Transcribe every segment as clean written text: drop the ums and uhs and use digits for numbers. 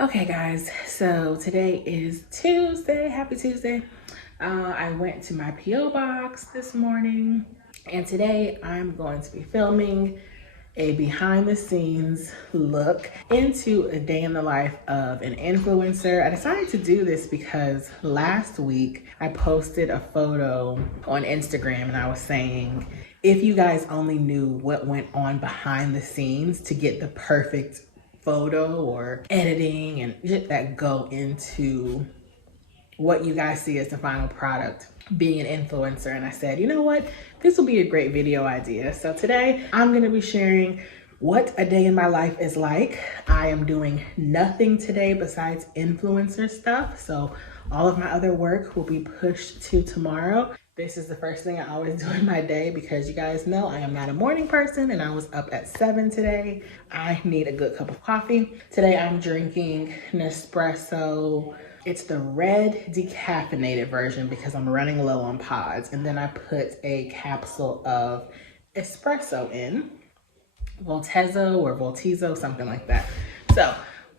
Okay guys, so today is Tuesday. Happy Tuesday. I went to my P.O. box this morning, and today I'm going to be filming a behind the scenes look into a day in the life of an influencer. I decided to do this because last week I posted a photo on Instagram and I was saying, if you guys only knew what went on behind the scenes to get the perfect photo or editing and that go into what you guys see as the final product, being an influencer. And I said, you know what, this will be a great video idea. So today I'm gonna be sharing what a day in my life is like. I am doing nothing today besides influencer stuff, so all of my other work will be pushed to tomorrow. This is the first thing I always do in my day because you guys know I am not a morning person, and I was up at 7 today. I need a good cup of coffee. Today I'm drinking Nespresso. It's the red decaffeinated version because I'm running low on pods. And then I put a capsule of espresso in, Voltizo, something like that. So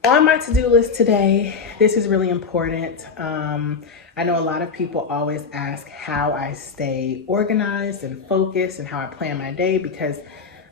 on my to-do list today, this is really important. I know a lot of people always ask how I stay organized and focused and how I plan my day, because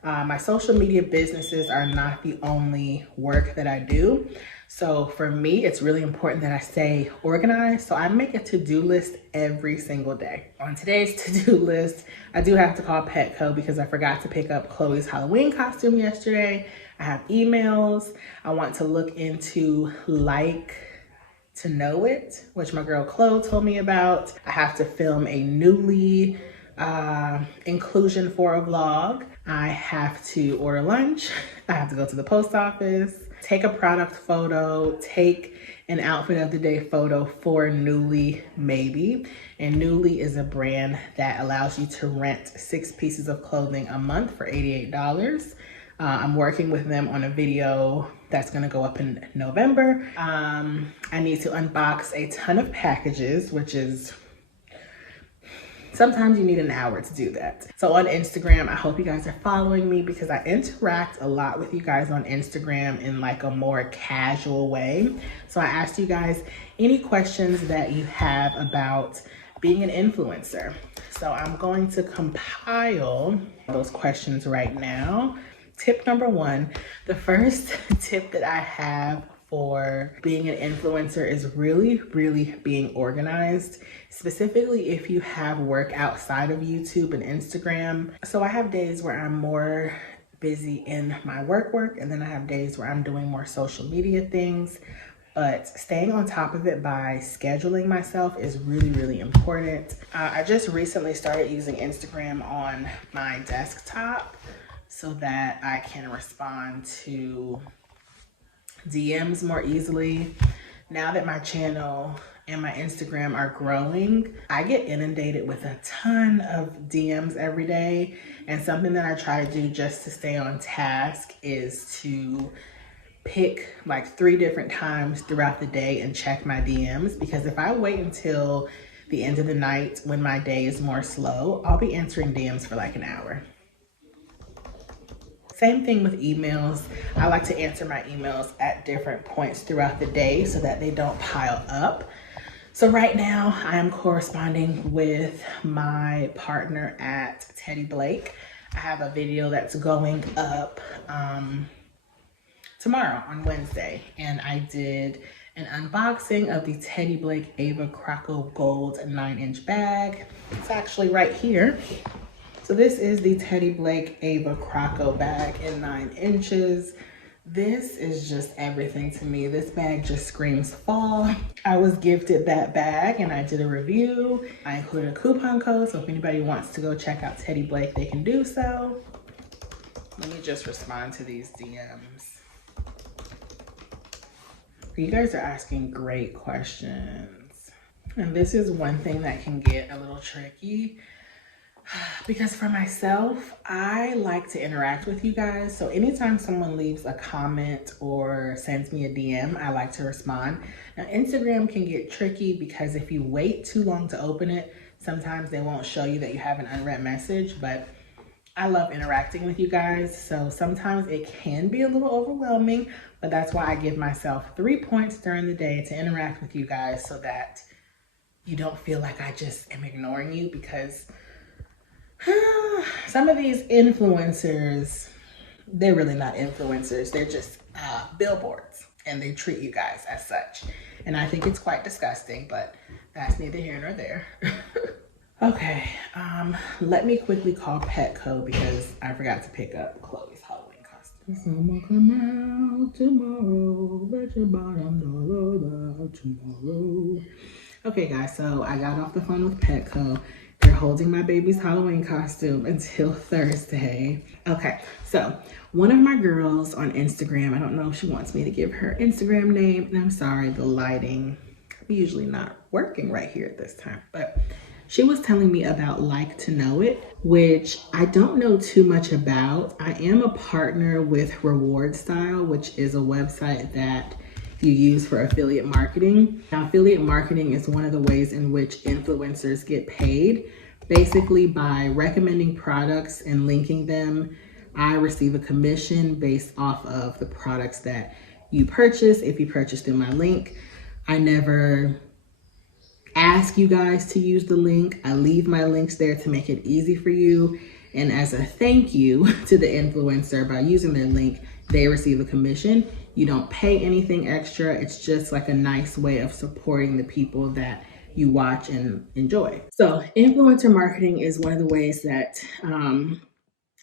my social media businesses are not the only work that I do. So for me, it's really important that I stay organized. So I make a to-do list every single day. On today's to-do list, I do have to call Petco because I forgot to pick up Chloe's Halloween costume yesterday. I have emails. I want to look into Like to Know It, which my girl Chloe told me about. I have to film a Nuuly inclusion for a vlog. I have to order lunch. I have to go to the post office, take a product photo, take an outfit of the day photo for Nuuly maybe. And Nuuly is a brand that allows you to rent 6 pieces of clothing a month for $88. I'm working with them on a video that's gonna go up in November. I need to unbox a ton of packages, which is, sometimes you need an hour to do that. So on Instagram, I hope you guys are following me because I interact a lot with you guys on Instagram in like a more casual way. So I asked you guys any questions that you have about being an influencer. So I'm going to compile those questions right now. Tip number 1, the first tip that I have for being an influencer is really being organized, specifically if you have work outside of YouTube and Instagram. So I have days where I'm more busy in my work, and then I have days where I'm doing more social media things. But staying on top of it by scheduling myself is really important. I just recently started using Instagram on my desktop so that I can respond to DMs more easily. Now that my channel and my Instagram are growing, I get inundated with a ton of DMs every day. And something that I try to do just to stay on task is to pick like 3 different times throughout the day and check my DMs, because if I wait until the end of the night when my day is more slow, I'll be answering DMs for like an hour. Same thing with emails. I like to answer my emails at different points throughout the day so that they don't pile up. So right now I am corresponding with my partner at Teddy Blake. I have a video that's going up tomorrow on Wednesday, and I did an unboxing of the Teddy Blake Ava Croco Gold 9-inch bag. It's actually right here. So this is the Teddy Blake Ava Croco bag in 9 inches. This is just everything to me. This bag just screams fall. I was gifted that bag and I did a review. I included a coupon code, so if anybody wants to go check out Teddy Blake, they can do so. Let me just respond to these DMs. You guys are asking great questions. And this is one thing that can get a little tricky, because for myself, I like to interact with you guys. So anytime someone leaves a comment or sends me a DM, I like to respond. Now, Instagram can get tricky because if you wait too long to open it, sometimes they won't show you that you have an unread message. But I love interacting with you guys, so sometimes it can be a little overwhelming, but that's why I give myself 3 points during the day to interact with you guys so that you don't feel like I just am ignoring you, because some of these influencers, they're really not influencers. They're just billboards, and they treat you guys as such. And I think it's quite disgusting, but that's neither here nor there. Okay, let me quickly call Petco because I forgot to pick up Chloe's Halloween costume. Summer come out tomorrow, bet your bottom dollar about tomorrow. Okay guys, so I got off the phone with Petco. They're holding my baby's Halloween costume until Thursday. Okay, so one of my girls on Instagram, I don't know if she wants me to give her Instagram name, and I'm sorry, the lighting, I'm usually not working right here at this time, but she was telling me about Like to Know It, which I don't know too much about. I am a partner with Reward Style, which is a website that you use for affiliate marketing. Now, affiliate marketing is one of the ways in which influencers get paid. Basically, by recommending products and linking them, I receive a commission based off of the products that you purchase. If you purchase through my link, I never ask you guys to use the link. I leave my links there to make it easy for you. And as a thank you to the influencer, by using their link, they receive a commission. You don't pay anything extra. It's just like a nice way of supporting the people that you watch and enjoy. So influencer marketing is one of the ways that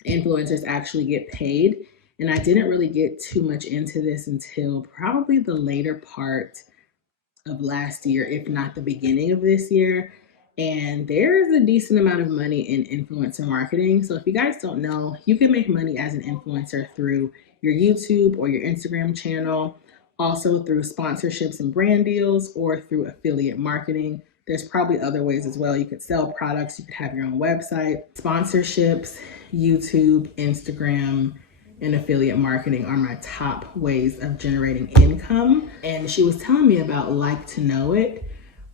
influencers actually get paid. And I didn't really get too much into this until probably the later part of last year, if not the beginning of this year. And there is a decent amount of money in influencer marketing. So if you guys don't know, you can make money as an influencer through your YouTube or your Instagram channel, also through sponsorships and brand deals, or through affiliate marketing. There's probably other ways as well. You could sell products, you could have your own website. Sponsorships, YouTube, Instagram, and affiliate marketing are my top ways of generating income. And she was telling me about Like to Know It,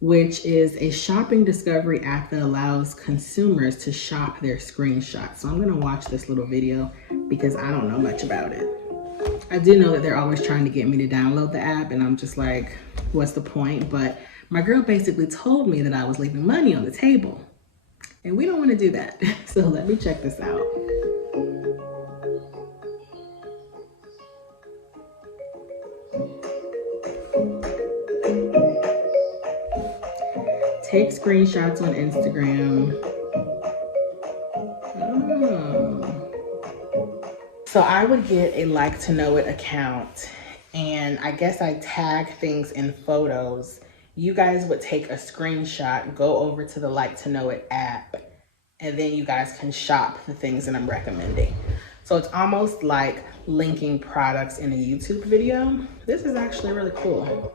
which is a shopping discovery app that allows consumers to shop their screenshots. So I'm gonna watch this little video because I don't know much about it. I do know that they're always trying to get me to download the app, and I'm just like, what's the point? But my girl basically told me that I was leaving money on the table, and we don't wanna do that. So let me check this out. Take screenshots on Instagram. Oh. So I would get a Like to Know It account, and I guess I tag things in photos. You guys would take a screenshot, go over to the Like to Know It app, and then you guys can shop the things that I'm recommending. So it's almost like linking products in a YouTube video. This is actually really cool.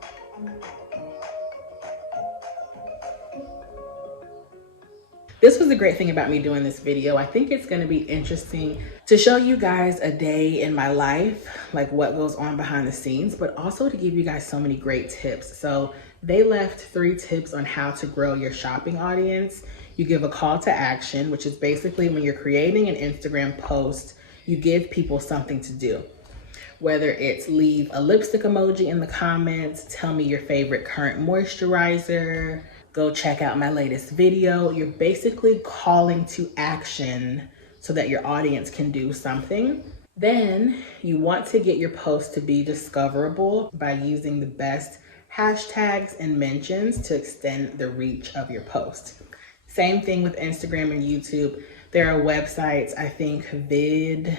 This was the great thing about me doing this video. I think it's gonna be interesting to show you guys a day in my life, like what goes on behind the scenes, but also to give you guys so many great tips. So they left 3 tips on how to grow your shopping audience. You give a call to action, which is basically when you're creating an Instagram post, you give people something to do. Whether it's leave a lipstick emoji in the comments, tell me your favorite current moisturizer, go check out my latest video. You're basically calling to action so that your audience can do something. Then you want to get your post to be discoverable by using the best hashtags and mentions to extend the reach of your post. Same thing with Instagram and YouTube. There are websites, I think vidIQ.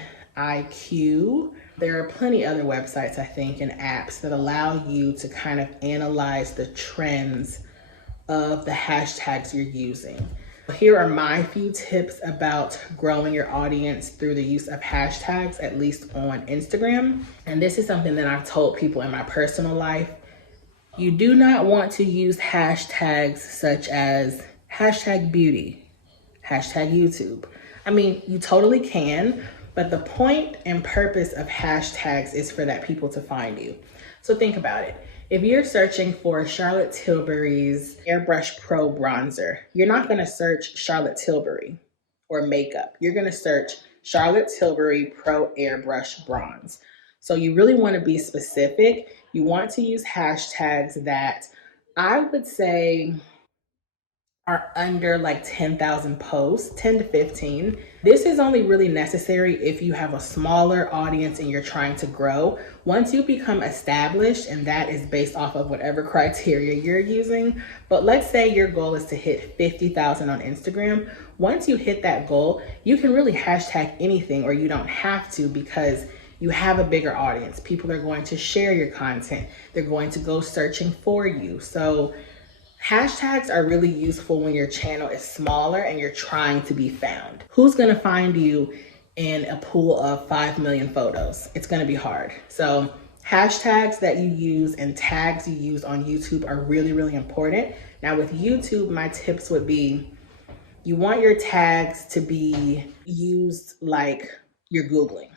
There are plenty other websites, I think, and apps that allow you to kind of analyze the trends of the hashtags you're using. Here are my few tips about growing your audience through the use of hashtags, at least on Instagram. And this is something that I've told people in my personal life. You do not want to use hashtags such as hashtag beauty, hashtag YouTube. I mean, you totally can, but the point and purpose of hashtags is for that people to find you. So think about it. If you're searching for Charlotte Tilbury's Airbrush Pro Bronzer, you're not gonna search Charlotte Tilbury or makeup. You're gonna search Charlotte Tilbury Pro Airbrush Bronze. So you really want to be specific. You want to use hashtags that I would say are under like 10,000 posts, 10 to 15. This is only really necessary if you have a smaller audience and you're trying to grow. Once you become established, and that is based off of whatever criteria you're using, but let's say your goal is to hit 50,000 on Instagram. Once you hit that goal, you can really hashtag anything, or you don't have to, because you have a bigger audience. People are going to share your content. They're going to go searching for you. So hashtags are really useful when your channel is smaller and you're trying to be found. Who's gonna find you in a pool of 5 million photos? It's gonna be hard. So hashtags that you use and tags you use on YouTube are really, really important. Now with YouTube, my tips would be, you want your tags to be used like you're Googling.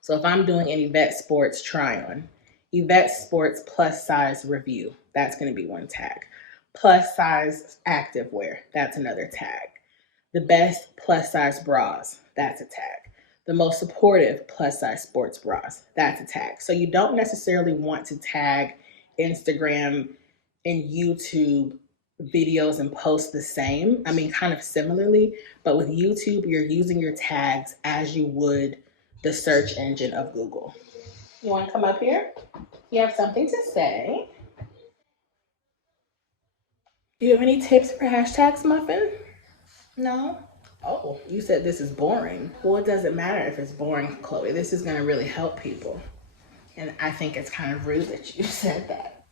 So if I'm doing an Yvette Sports try on, Yvette Sports plus size review, that's going to be one tag. Plus size activewear, that's another tag. The best plus size bras, that's a tag. The most supportive plus size sports bras, that's a tag. So you don't necessarily want to tag Instagram and YouTube videos and posts the same. I mean, kind of similarly, but with YouTube, you're using your tags as you would the search engine of Google. You want to come up here? You have something to say? Do you have any tips for hashtags, Muffin? No? Oh, you said this is boring. Well, it doesn't matter if it's boring, Chloe. This is going to really help people. And I think it's kind of rude that you said that.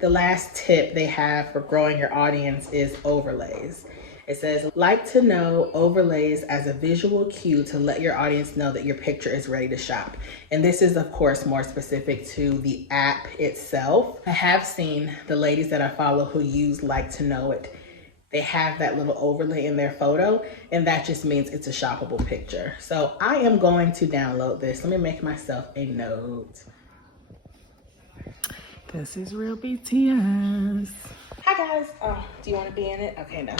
The last tip they have for growing your audience is overlays. It says, like to know overlays as a visual cue to let your audience know that your picture is ready to shop. And this is, of course, more specific to the app itself. I have seen the ladies that I follow who use Like to Know It. They have that little overlay in their photo, and that just means it's a shoppable picture. So I am going to download this. Let me make myself a note. This is real BTS. Hi guys. Oh, do you want to be in it? Okay, no.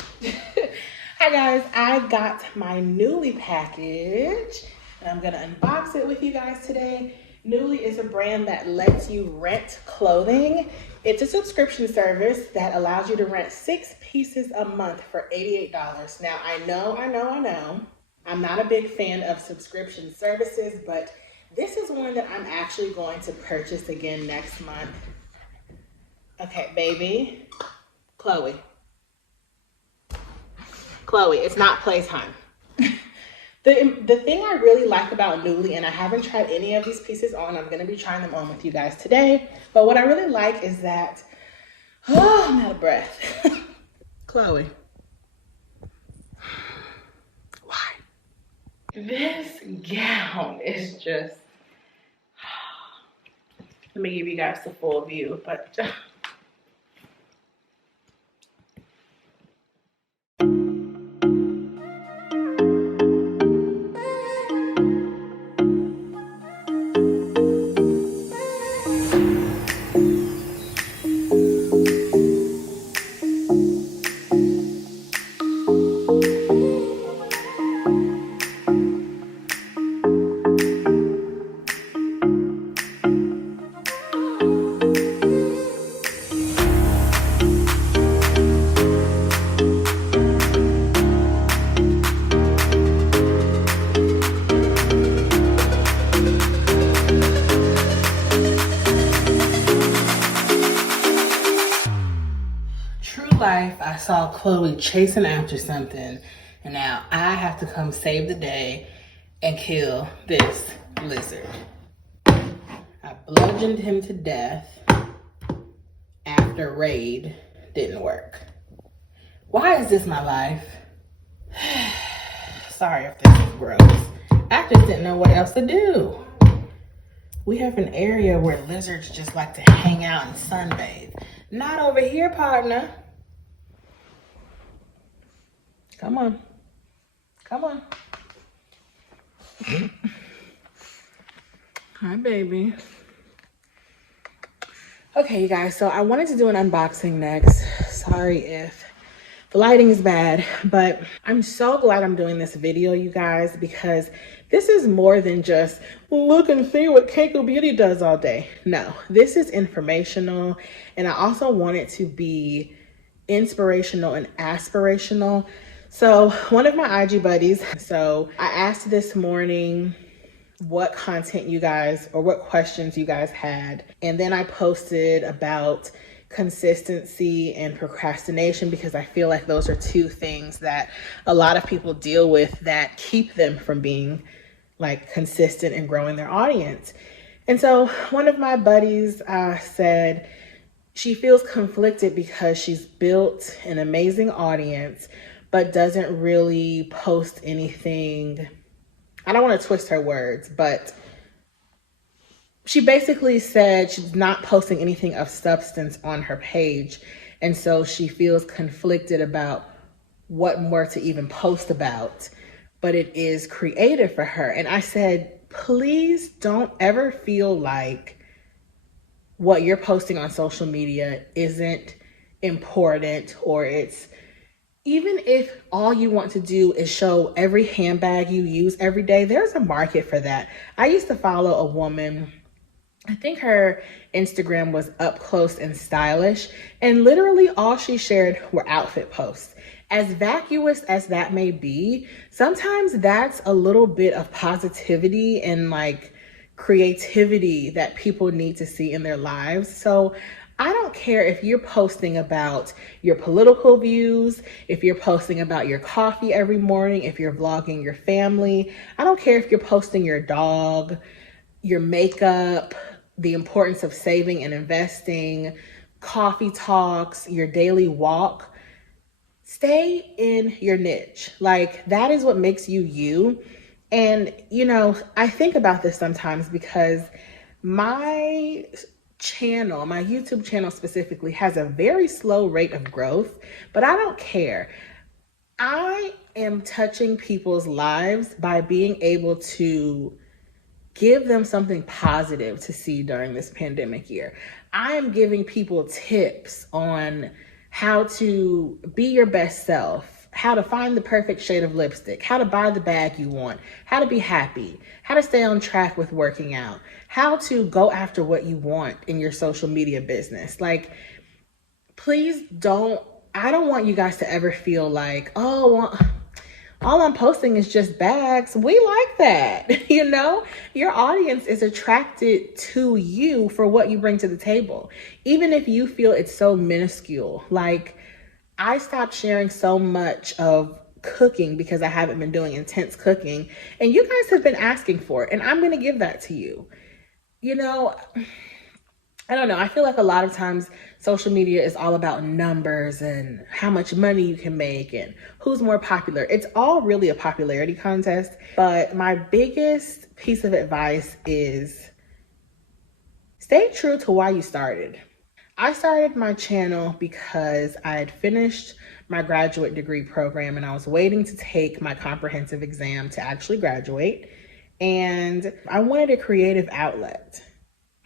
Hi guys, I got my Nuuly package and I'm gonna unbox it with you guys today. Nuuly is a brand that lets you rent clothing. It's a subscription service that allows you to rent 6 pieces a month for $88. Now I know, I'm not a big fan of subscription services, but this is one that I'm actually going to purchase again next month. Okay, baby. Chloe, it's not playtime. The thing I really like about Nuuly, and I haven't tried any of these pieces on, I'm going to be trying them on with you guys today, but what I really like is that, oh, I'm out of breath. Chloe. Why? This gown is just, let me give you guys the full view, but life, I saw Chloe chasing after something, and now I have to come save the day and kill this lizard. I bludgeoned him to death after raid didn't work. Why is this my life? Sorry if this is gross. I just didn't know what else to do. We have an area where lizards just like to hang out and sunbathe. Not over here, partner. Come on. Come on. Hi, baby. Okay, you guys, so I wanted to do an unboxing next. Sorry if The lighting is bad, but I'm so glad I'm doing this video, you guys, because this is more than just look and see what Keikobeauty does all day. No, this is informational, and I also want it to be inspirational and aspirational. So one of my IG buddies, so I asked this morning what content you guys, or what questions you guys had. And then I posted about consistency and procrastination, because I feel like those are two things that a lot of people deal with that keep them from being like consistent and growing their audience. And so one of my buddies said she feels conflicted because she's built an amazing audience, but doesn't really post anything. I don't want to twist her words, but she basically said she's not posting anything of substance on her page. And so she feels conflicted about what more to even post about, but it is creative for her. And I said, please don't ever feel like what you're posting on social media isn't important, or it's, even if all you want to do is show every handbag you use every day, there's a market for that. I used to follow a woman, I think her Instagram was Up Close and Stylish, and literally all she shared were outfit posts. As vacuous as that may be, sometimes that's a little bit of positivity and like creativity that people need to see in their lives. So I don't care if you're posting about your political views, if you're posting about your coffee every morning, if you're vlogging your family. I don't care if you're posting your dog, your makeup, the importance of saving and investing, coffee talks, your daily walk. Stay in your niche. Like, that is what makes you you. And, you know, I think about this sometimes because my channel, my YouTube channel specifically, has a very slow rate of growth, but I don't care. I am touching people's lives by being able to give them something positive to see during this pandemic year. I am giving people tips on how to be your best self, how to find the perfect shade of lipstick, how to buy the bag you want, how to be happy, how to stay on track with working out, how to go after what you want in your social media business. Like, please don't, I don't want you guys to ever feel like, oh, well, all I'm posting is just bags. We like that. You know, your audience is attracted to you for what you bring to the table. Even if you feel it's so minuscule. Like, I stopped sharing so much of cooking because I haven't been doing intense cooking, and you guys have been asking for it, and I'm going to give that to you. You know, I don't know. I feel like a lot of times social media is all about numbers and how much money you can make and who's more popular. It's all really a popularity contest. But my biggest piece of advice is stay true to why you started. I started my channel because I had finished my graduate degree program and I was waiting to take my comprehensive exam to actually graduate. And I wanted a creative outlet.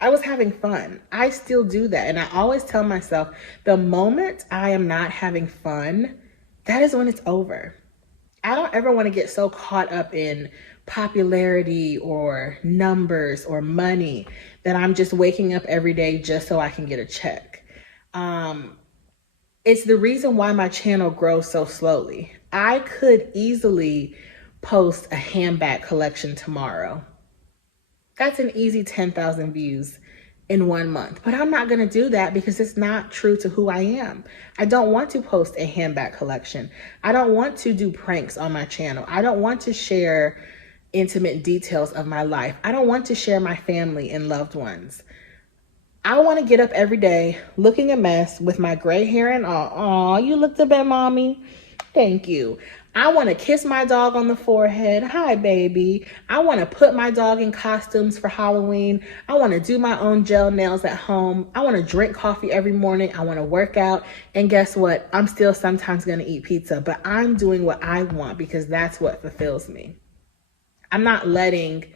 I was having fun. I still do that. And I always tell myself, the moment I am not having fun, that is when it's over. I don't ever want to get so caught up in popularity or numbers or money that I'm just waking up every day just so I can get a check. It's the reason why my channel grows so slowly. I could easily post a handbag collection tomorrow. That's an easy 10,000 views in 1 month. But I'm not going to do that because it's not true to who I am. I don't want to post a handbag collection. I don't want to do pranks on my channel. I don't want to share intimate details of my life. I don't want to share my family and loved ones. I want to get up every day looking a mess with my gray hair and all. Aw, you look the best, mommy. Thank you. I want to kiss my dog on the forehead. Hi, baby. I want to put my dog in costumes for Halloween. I want to do my own gel nails at home. I want to drink coffee every morning. I want to work out. And guess what? I'm still sometimes going to eat pizza, but I'm doing what I want because that's what fulfills me. I'm not letting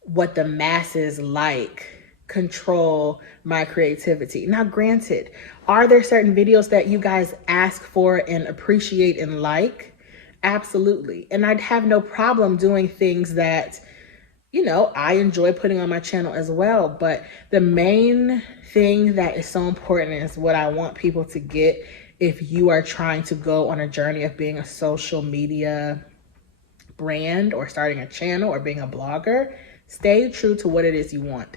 what the masses like control my creativity. Now, granted, are there certain videos that you guys ask for and appreciate and like? Absolutely. And I'd have no problem doing things that, you know, I enjoy putting on my channel as well. But the main thing that is so important is what I want people to get if you are trying to go on a journey of being a social media brand or starting a channel or being a blogger. Stay true to what it is you want.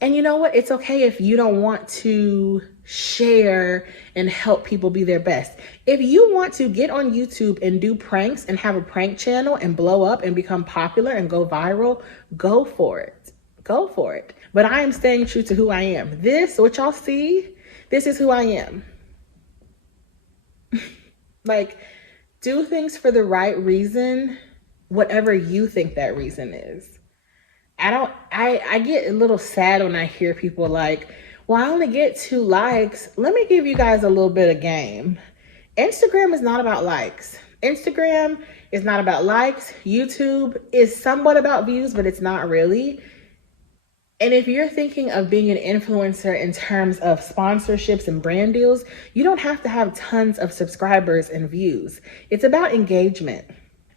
And you know what? It's okay if you don't want to share and help people be their best. If you want to get on YouTube and do pranks and have a prank channel and blow up and become popular and go viral, go for it. Go for it. But I am staying true to who I am. This, what y'all see, this is who I am. Like, do things for the right reason, whatever you think that reason is. I get a little sad when I hear people like, well, I only get 2 likes. Let me give you guys a little bit of game. Instagram is not about likes. Instagram is not about likes. YouTube is somewhat about views, but it's not really. And if you're thinking of being an influencer in terms of sponsorships and brand deals, you don't have to have tons of subscribers and views. It's about engagement.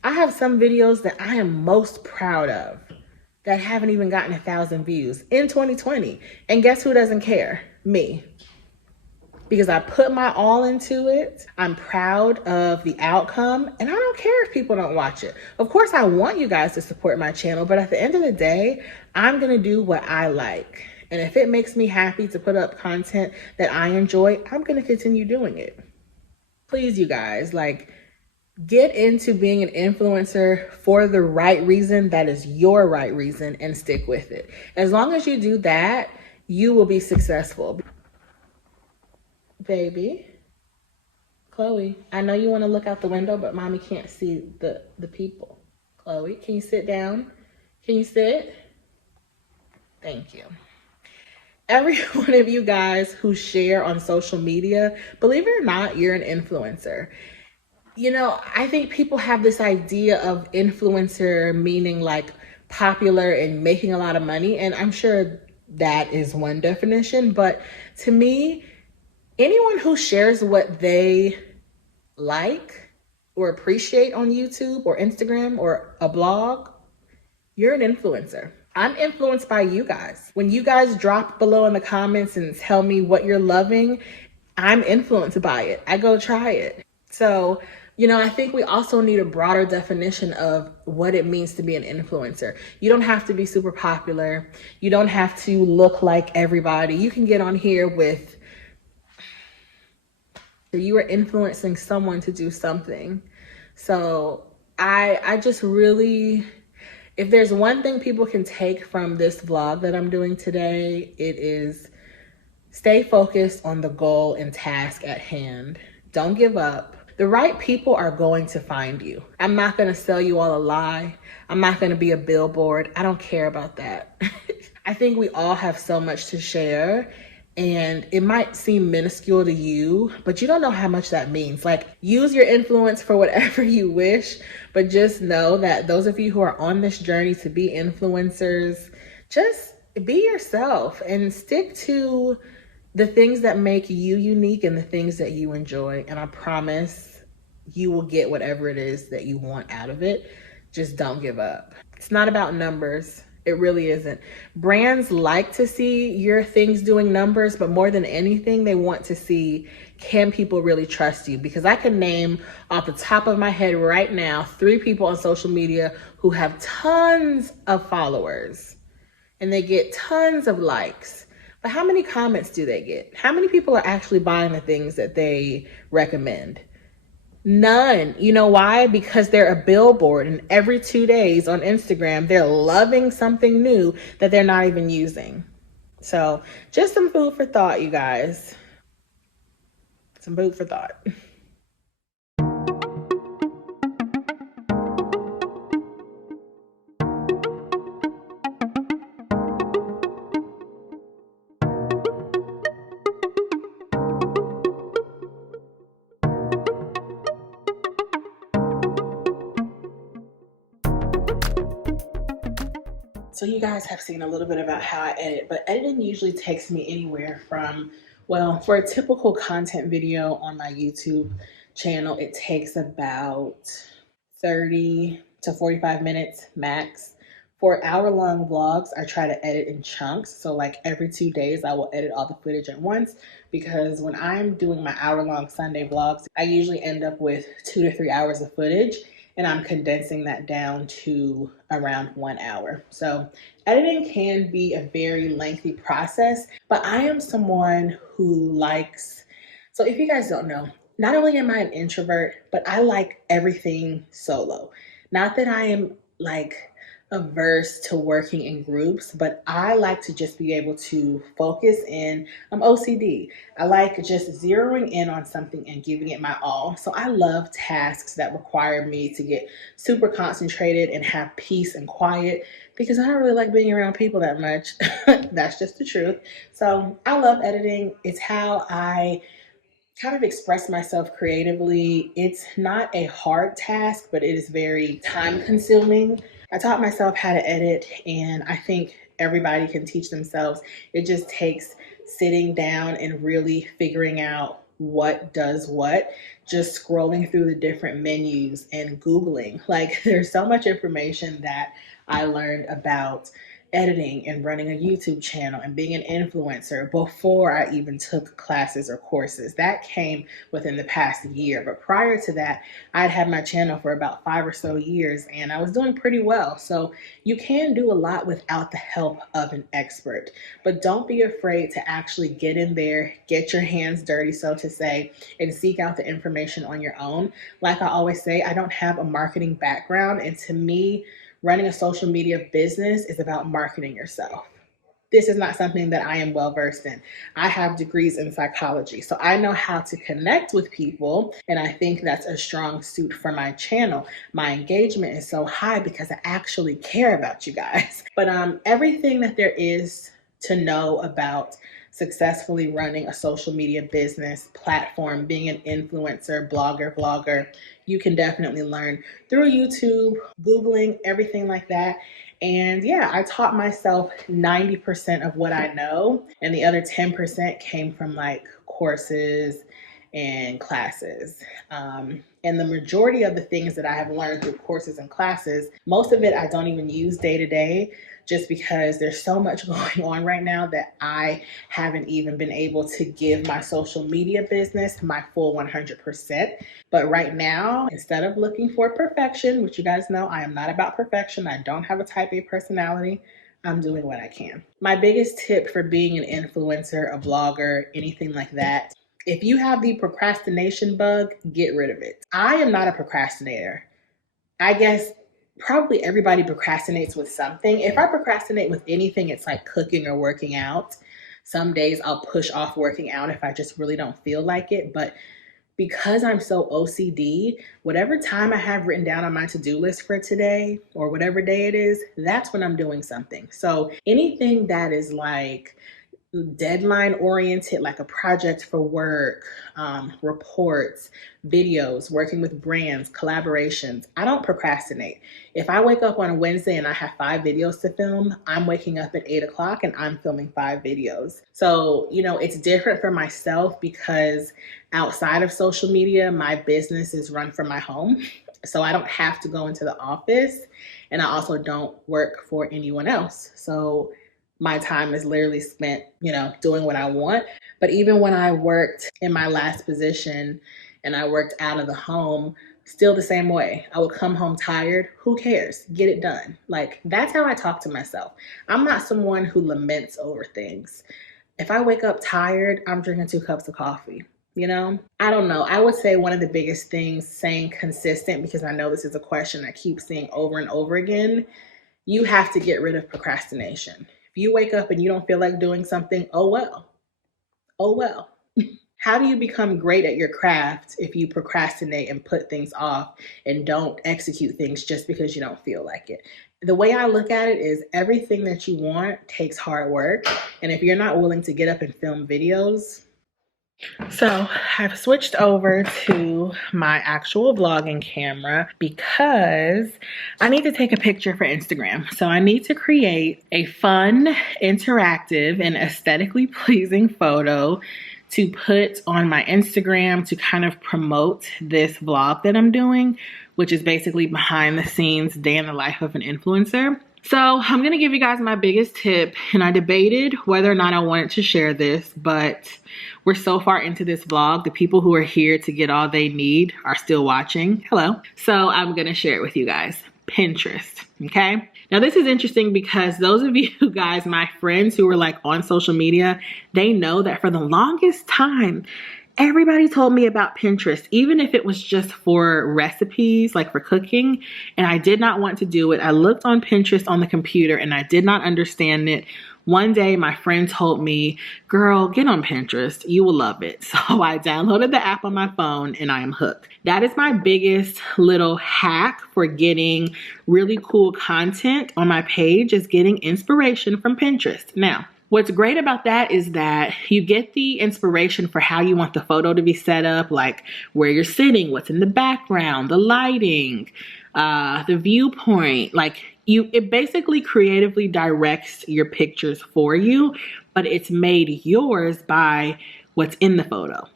I have some videos that I am most proud of that haven't even gotten 1,000 views in 2020. And guess who doesn't care? Me. Because I put my all into it. I'm proud of the outcome, and I don't care if people don't watch it. Of course, I want you guys to support my channel, but at the end of the day, I'm gonna do what I like. And if it makes me happy to put up content that I enjoy, I'm gonna continue doing it. Please, you guys, like, get into being an influencer for the right reason, that is your right reason, and stick with it. As long as you do that, you will be successful. Baby, Chloe, I know you want to look out the window, but mommy can't see the people. Chloe, can you sit down? Can you sit? Thank you. Every one of you guys who share on social media, believe it or not, you're an influencer. You know, I think people have this idea of influencer meaning like popular and making a lot of money. And I'm sure that is one definition. But to me, anyone who shares what they like or appreciate on YouTube or Instagram or a blog, you're an influencer. I'm influenced by you guys. When you guys drop below in the comments and tell me what you're loving, I'm influenced by it. I go try it. So, you know, I think we also need a broader definition of what it means to be an influencer. You don't have to be super popular. You don't have to look like everybody. You can get on here with, you are influencing someone to do something. So I just really, if there's one thing people can take from this vlog that I'm doing today, it is stay focused on the goal and task at hand. Don't give up. The right people are going to find you. I'm not going to sell you all a lie. I'm not going to be a billboard. I don't care about that. I think we all have so much to share, and it might seem minuscule to you, but you don't know how much that means. Like, use your influence for whatever you wish, but just know that those of you who are on this journey to be influencers, just be yourself and stick to the things that make you unique and the things that you enjoy. And I promise you will get whatever it is that you want out of it. Just don't give up. It's not about numbers. It really isn't. Brands like to see your things doing numbers, but more than anything, they want to see, can people really trust you? Because I can name off the top of my head right now 3 people on social media who have tons of followers and they get tons of likes. But how many comments do they get? How many people are actually buying the things that they recommend? None. You know why? Because they're a billboard, and every 2 days on Instagram, they're loving something new that they're not even using. So just some food for thought, you guys. Some food for thought. So you guys have seen a little bit about how I edit, but editing usually takes me anywhere from, well, for a typical content video on my YouTube channel, it takes about 30 to 45 minutes max. For hour-long vlogs, I try to edit in chunks. So like every 2 days, I will edit all the footage at once, because when I'm doing my hour-long Sunday vlogs, I usually end up with 2 to 3 hours of footage, and I'm condensing that down to around 1 hour. So editing can be a very lengthy process, but I am someone who likes, so if you guys don't know, not only am I an introvert, but I like everything solo. Not that I am like averse to working in groups, but I like to just be able to focus in. I'm OCD. I like just zeroing in on something and giving it my all. So I love tasks that require me to get super concentrated and have peace and quiet, because I don't really like being around people that much. That's just the truth. So I love editing. It's how I kind of express myself creatively. It's not a hard task, but it is very time consuming. I taught myself how to edit, and I think everybody can teach themselves. It just takes sitting down and really figuring out what does what, just scrolling through the different menus and Googling. Like, there's so much information that I learned about editing and running a YouTube channel and being an influencer before I even took classes or courses. That came within the past year. But prior to that, I'd had my channel for about 5 or so years, and I was doing pretty well. So you can do a lot without the help of an expert, but don't be afraid to actually get in there, get your hands dirty, so to say, and seek out the information on your own. Like I always say, I don't have a marketing background, and to me, running a social media business is about marketing yourself. This is not something that I am well versed in. I have degrees in psychology, so I know how to connect with people, and I think that's a strong suit for my channel. My engagement is so high because I actually care about you guys. But everything that there is to know about successfully running a social media business platform, being an influencer, blogger, vlogger, you can definitely learn through YouTube, Googling, everything like that. And yeah, I taught myself 90% of what I know, and the other 10% came from like courses and classes. And the majority of the things that I have learned through courses and classes, most of it I don't even use day to day, just because there's so much going on right now that I haven't even been able to give my social media business my full 100%. But right now, instead of looking for perfection, which you guys know, I am not about perfection. I don't have a type A personality. I'm doing what I can. My biggest tip for being an influencer, a blogger, anything like that, if you have the procrastination bug, get rid of it. I am not a procrastinator. I guess probably everybody procrastinates with something. If I procrastinate with anything, it's like cooking or working out. Some days I'll push off working out if I just really don't feel like it. But because I'm so OCD, whatever time I have written down on my to-do list for today or whatever day it is, that's when I'm doing something. So anything that is like deadline oriented, like a project for work, reports, videos, working with brands, collaborations, I don't procrastinate. If I wake up on a Wednesday and I have 5 videos to film, I'm waking up at 8 o'clock and I'm filming 5 videos. So, you know, it's different for myself because outside of social media, my business is run from my home. So I don't have to go into the office, and I also don't work for anyone else. So my time is literally spent, you know, doing what I want. But even when I worked in my last position and I worked out of the home, still the same way. I would come home tired. Who cares? Get it done. Like, that's how I talk to myself. I'm not someone who laments over things. If I wake up tired, I'm drinking 2 cups of coffee. You know, I don't know. I would say one of the biggest things, staying consistent, because I know this is a question I keep seeing over and over again. You have to get rid of procrastination. If you wake up and you don't feel like doing something, oh well. Oh well. How do you become great at your craft if you procrastinate and put things off and don't execute things just because you don't feel like it? The way I look at it is everything that you want takes hard work. And if you're not willing to get up and film videos, So I've switched over to my actual vlogging camera because I need to take a picture for Instagram. So I need to create a fun, interactive, and aesthetically pleasing photo to put on my Instagram to kind of promote this vlog that I'm doing, which is basically behind the scenes day in the life of an influencer. So I'm gonna give you guys my biggest tip, and I debated whether or not I wanted to share this, but we're so far into this vlog, the people who are here to get all they need are still watching. Hello. So I'm gonna share it with you guys. Pinterest, okay? Now this is interesting because those of you guys, my friends who are like on social media, they know that for the longest time, everybody told me about Pinterest, even if it was just for recipes, like for cooking, and I did not want to do it. I looked on Pinterest on the computer and I did not understand it. One day my friend told me, girl, get on Pinterest, you will love it. So I downloaded the app on my phone and I am hooked. That is my biggest little hack for getting really cool content on my page, is getting inspiration from Pinterest. Now, what's great about that is that you get the inspiration for how you want the photo to be set up, like where you're sitting, what's in the background, the lighting, the viewpoint. Like it basically creatively directs your pictures for you, but it's made yours by what's in the photo.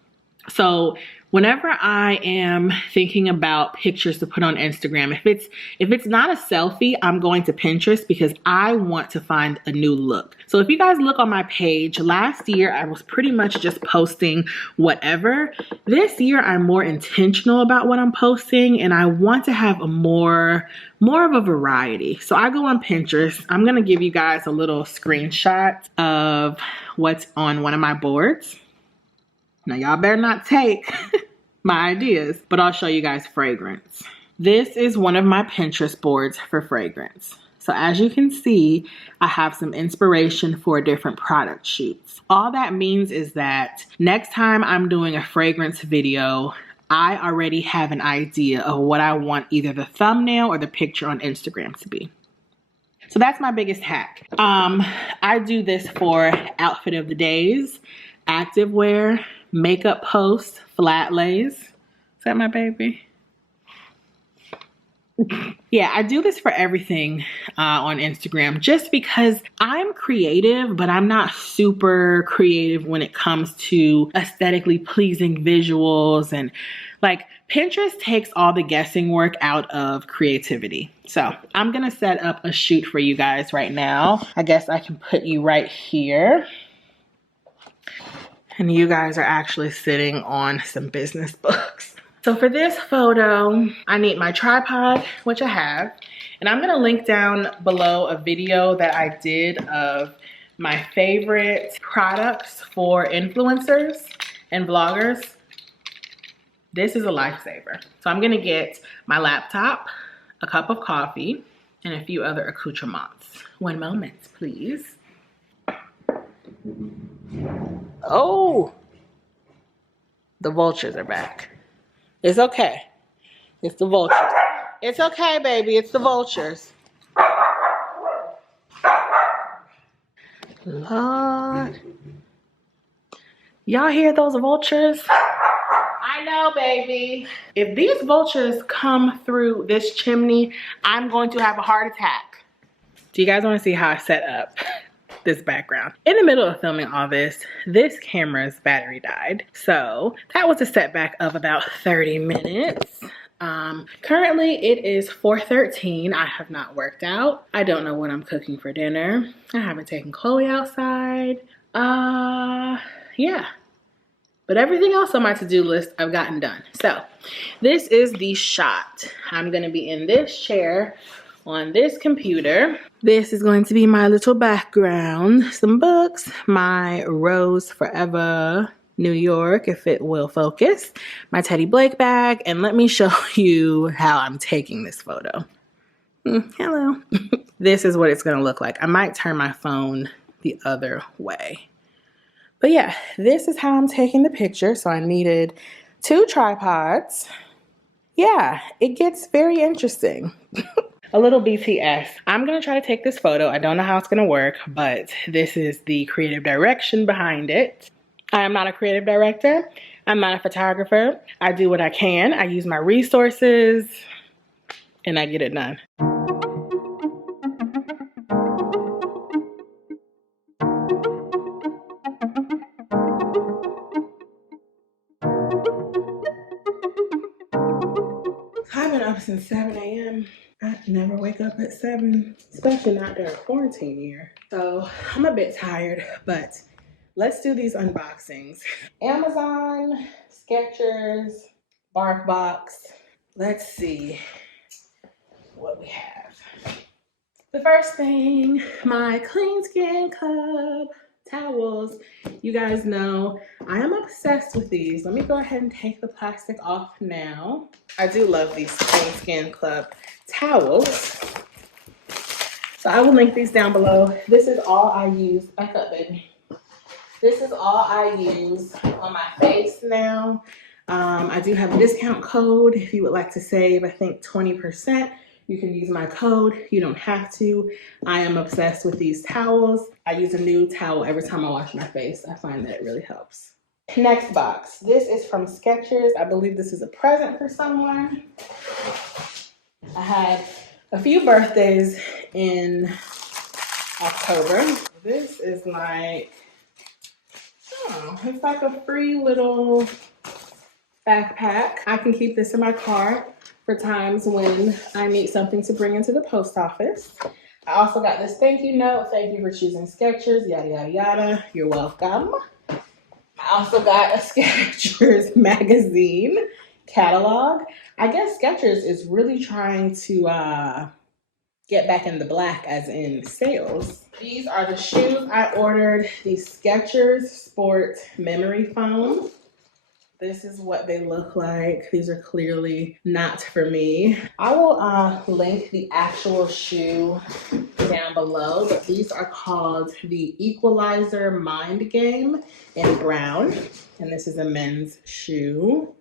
So whenever I am thinking about pictures to put on Instagram, if it's not a selfie, I'm going to Pinterest because I want to find a new look. So if you guys look on my page, last year I was pretty much just posting whatever. This year I'm more intentional about what I'm posting, and I want to have a more of a variety. So I go on Pinterest. I'm gonna give you guys a little screenshot of what's on one of my boards. Now y'all better not take my ideas, but I'll show you guys fragrance. This is one of my Pinterest boards for fragrance. So as you can see, I have some inspiration for different product shoots. All that means is that next time I'm doing a fragrance video, I already have an idea of what I want either the thumbnail or the picture on Instagram to be. So that's my biggest hack. I do this for outfit of the days, activewear, makeup posts, flat lays. Is that my baby? Yeah, I do this for everything on Instagram just because I'm creative, but I'm not super creative when it comes to aesthetically pleasing visuals, and like Pinterest takes all the guessing work out of creativity. So I'm gonna set up a shoot for you guys right now. I guess I can put you right here. And you guys are actually sitting on some business books. So for this photo, I need my tripod, which I have. And I'm gonna link down below a video that I did of my favorite products for influencers and vloggers. This is a lifesaver. So I'm gonna get my laptop, a cup of coffee, and a few other accoutrements. One moment, please. Oh, the vultures are back. It's okay. It's the vultures. It's okay, baby. It's the vultures. Lord. Y'all hear those vultures? I know, baby. If these vultures come through this chimney, I'm going to have a heart attack. Do you guys want to see how I set up this background? In the middle of filming all this camera's battery died. So that was a setback of about 30 minutes. Currently it is 4:13. I have not worked out. I don't know what I'm cooking for dinner. I haven't taken Chloe outside. Yeah. But everything else on my to-do list I've gotten done. So this is the shot. I'm gonna be in this chair on this computer. This is going to be my little background. Some books, my Rose Forever New York, if it will focus, my Teddy Blake bag, and let me show you how I'm taking this photo. Hello. This is what it's gonna look like. I might turn my phone the other way. But yeah, this is how I'm taking the picture. So I needed 2 tripods. Yeah, it gets very interesting. A little BTS. I'm gonna try to take this photo. I don't know how it's gonna work, but this is the creative direction behind it. I am not a creative director. I'm not a photographer. I do what I can. I use my resources and I get it done. I've been up since 7 a.m. I never wake up at 7, especially not during quarantine year. So I'm a bit tired, but let's do these unboxings. Amazon, Skechers, BarkBox. Let's see what we have. The first thing, my Clean Skin Club towels. You guys know I am obsessed with these. Let me go ahead and take the plastic off now. I do love these Clean Skin Club towels. So I will link these down below. This is all I use. Back up, baby. This is all I use on my face now. I do have a discount code if you would like to save, I think 20%. You can use my code. You don't have to. I am obsessed with these towels. I use a new towel every time I wash my face. I find that it really helps. Next box. This is from Skechers. I believe this is a present for someone. I had a few birthdays in October. This is like, oh, it's like a free little backpack. I can keep this in my car for times when I need something to bring into the post office. I also got this thank you note. Thank you for choosing Skechers, yada, yada, yada. You're welcome. I also got a Skechers magazine catalog. I guess Skechers is really trying to get back in the black, as in sales. These are the shoes I ordered. The Skechers Sport Memory Foam. This is what they look like. These are clearly not for me. I will link the actual shoe down below, but these are called the Equalizer Mind Game in brown. And this is a men's shoe.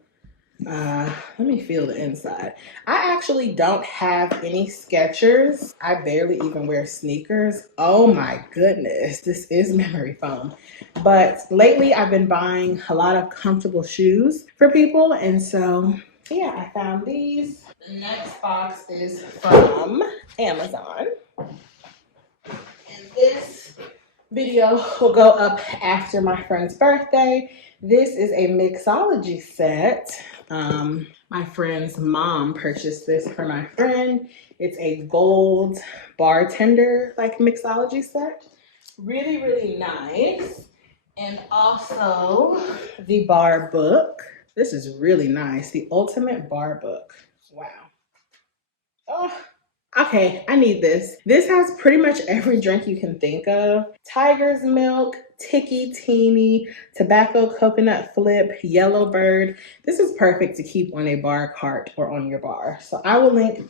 Let me feel the inside. I actually don't have any Skechers. I barely even wear sneakers. Oh my goodness, this is memory foam. But lately I've been buying a lot of comfortable shoes for people. And so, yeah, I found these. The next box is from Amazon. And this video will go up after my friend's birthday. This is a mixology set. My friend's mom purchased this for my friend. It's a gold bartender like mixology set. Really, really nice. And also the bar book. This is really nice. The ultimate bar book. Wow. Oh, okay, I need this. This has pretty much every drink you can think of. Tiger's Milk, Tiki Teeny, Tobacco Coconut Flip, Yellowbird. This is perfect to keep on a bar cart or on your bar. So I will link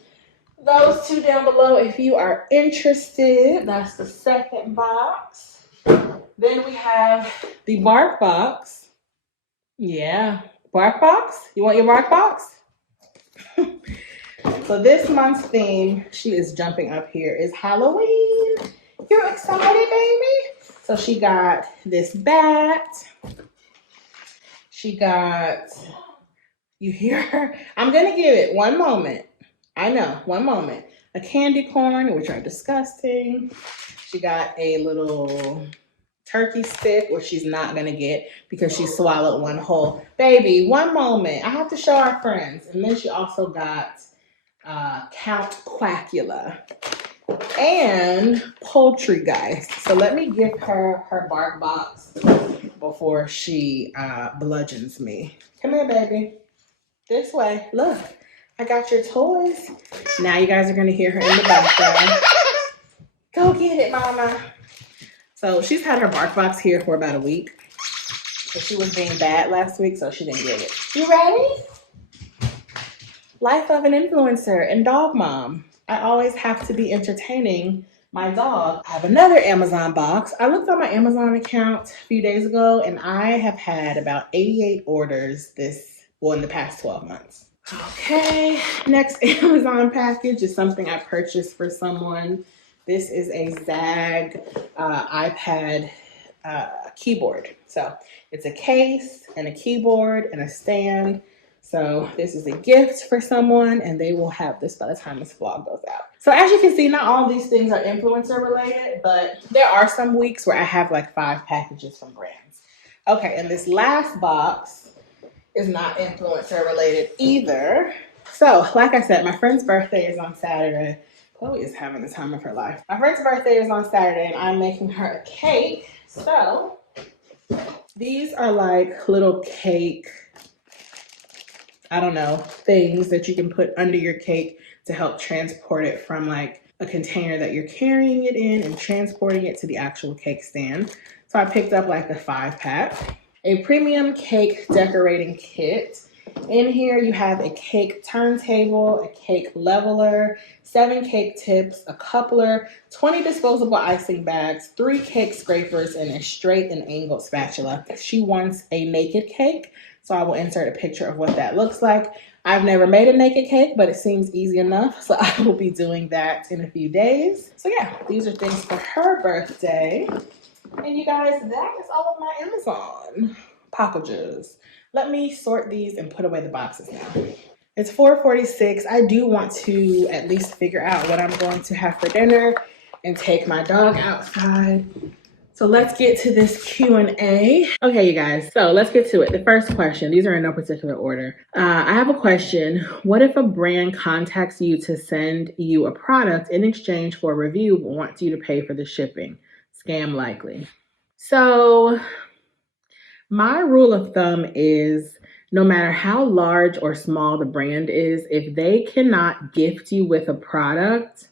those two down below if you are interested. That's the second box. Then we have the Bark Box. Yeah, Bark Box? You want your Bark Box? So this month's theme, she is jumping up here, is Halloween. You excited, baby? So she got this bat. She got, you hear her? I'm gonna give it one moment. I know, one moment. A candy corn, which are disgusting. She got a little turkey stick, which she's not gonna get because she swallowed one whole. Baby, one moment. I have to show our friends. And then she also got Count Quackula and poultry guys. So let me give her her bark box before she bludgeons me. Come here, baby. This way. Look, I got your toys. Now you guys are gonna hear her in the background. Go get it, mama. So she's had her bark box here for about a week. So she was being bad last week, so she didn't get it. You ready? Life of an influencer and dog mom. I always have to be entertaining my dog. I have another Amazon box. I looked on my Amazon account a few days ago and I have had about 88 orders in the past 12 months. Okay, next Amazon package is something I purchased for someone. This is a Zag iPad keyboard. So it's a case and a keyboard and a stand. So this is a gift for someone, and they will have this by the time this vlog goes out. So as you can see, not all these things are influencer related, but there are some weeks where I have like 5 packages from brands. Okay, and this last box is not influencer related either. So like I said, my friend's birthday is on Saturday. Chloe is having the time of her life. My friend's birthday is on Saturday, and I'm making her a cake. So these are like little cake, I don't know, things that you can put under your cake to help transport it from like a container that you're carrying it in and transporting it to the actual cake stand. So I picked up like the 5-pack. A premium cake decorating kit. In here you have a cake turntable, a cake leveler, 7 cake tips, a coupler, 20 disposable icing bags, 3 cake scrapers, and a straight and angled spatula. She wants a naked cake, so I will insert a picture of what that looks like. I've never made a naked cake, but it seems easy enough, so I will be doing that in a few days. So yeah, these are things for her birthday. And you guys, that is all of my Amazon packages. Let me sort these and put away the boxes now. It's 4:46. I do want to at least figure out what I'm going to have for dinner and take my dog outside. So let's get to this Q&A. Okay, you guys, so let's get to it. The first question, these are in no particular order. I have a question. What if a brand contacts you to send you a product in exchange for a review but wants you to pay for the shipping? Scam likely. So my rule of thumb is no matter how large or small the brand is, if they cannot gift you with a product,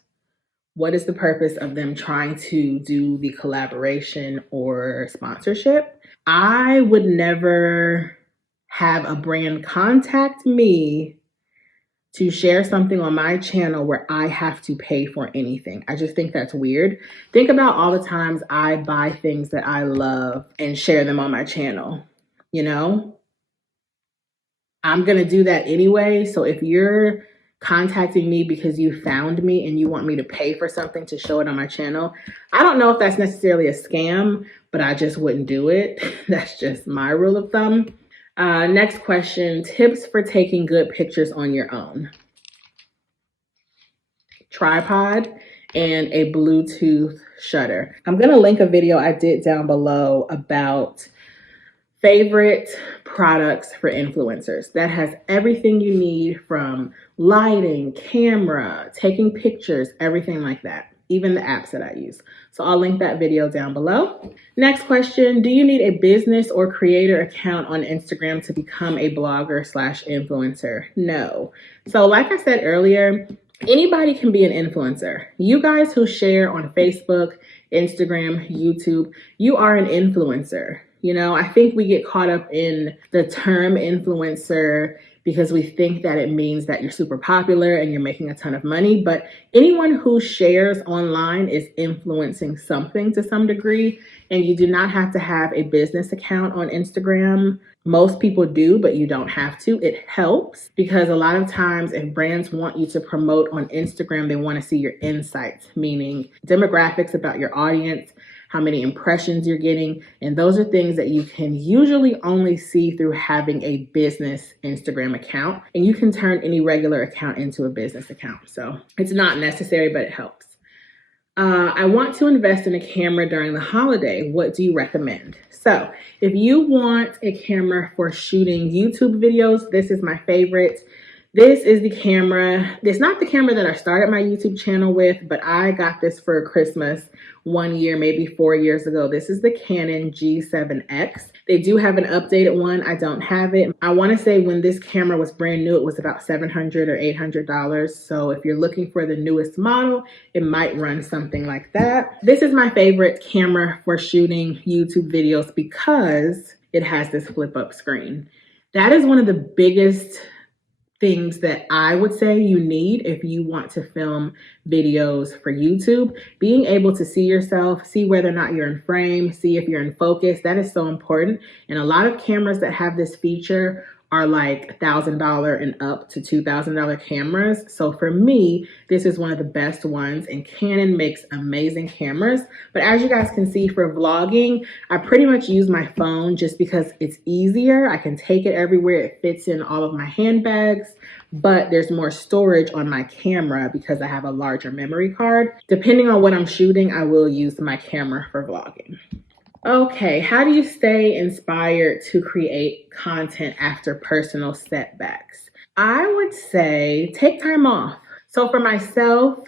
what is the purpose of them trying to do the collaboration or sponsorship? I would never have a brand contact me to share something on my channel where I have to pay for anything. I just think that's weird. Think about all the times I buy things that I love and share them on my channel. You know, I'm gonna do that anyway. So if you're contacting me because you found me and you want me to pay for something to show it on my channel, I don't know if that's necessarily a scam, but I just wouldn't do it. That's just my rule of thumb. Next question, tips for taking good pictures on your own. Tripod and a Bluetooth shutter. I'm gonna link a video I did down below about favorite products for influencers. That has everything you need from lighting, camera, taking pictures, everything like that. Even the apps that I use. So I'll link that video down below. Next question, do you need a business or creator account on Instagram to become a blogger/influencer? No. So like I said earlier, anybody can be an influencer. You guys who share on Facebook, Instagram, YouTube, you are an influencer. You know, I think we get caught up in the term influencer because we think that it means that you're super popular and you're making a ton of money. But anyone who shares online is influencing something to some degree. And you do not have to have a business account on Instagram. Most people do, but you don't have to. It helps because a lot of times if brands want you to promote on Instagram, they want to see your insights, meaning demographics about your audience, how many impressions you're getting. And those are things that you can usually only see through having a business Instagram account. And you can turn any regular account into a business account. So it's not necessary, but it helps. I want to invest in a camera during the holiday. What do you recommend? So if you want a camera for shooting YouTube videos, this is my favorite. This is the camera. It's not the camera that I started my YouTube channel with, but I got this for Christmas 1 year, maybe 4 years ago. This is the Canon G7X. They do have an updated one. I don't have it. I want to say when this camera was brand new, it was about $700 or $800. So if you're looking for the newest model, it might run something like that. This is my favorite camera for shooting YouTube videos because it has this flip up screen. That is one of the biggest things that I would say you need if you want to film videos for YouTube. Being able to see yourself, see whether or not you're in frame, see if you're in focus, that is so important. And a lot of cameras that have this feature are like $1,000 and up to $2,000 cameras. So for me, this is one of the best ones, and Canon makes amazing cameras. But as you guys can see, for vlogging, I pretty much use my phone just because it's easier. I can take it everywhere. It fits in all of my handbags, but there's more storage on my camera because I have a larger memory card. Depending on what I'm shooting, I will use my camera for vlogging. Okay, how do you stay inspired to create content after personal setbacks? I would say take time off. So for myself,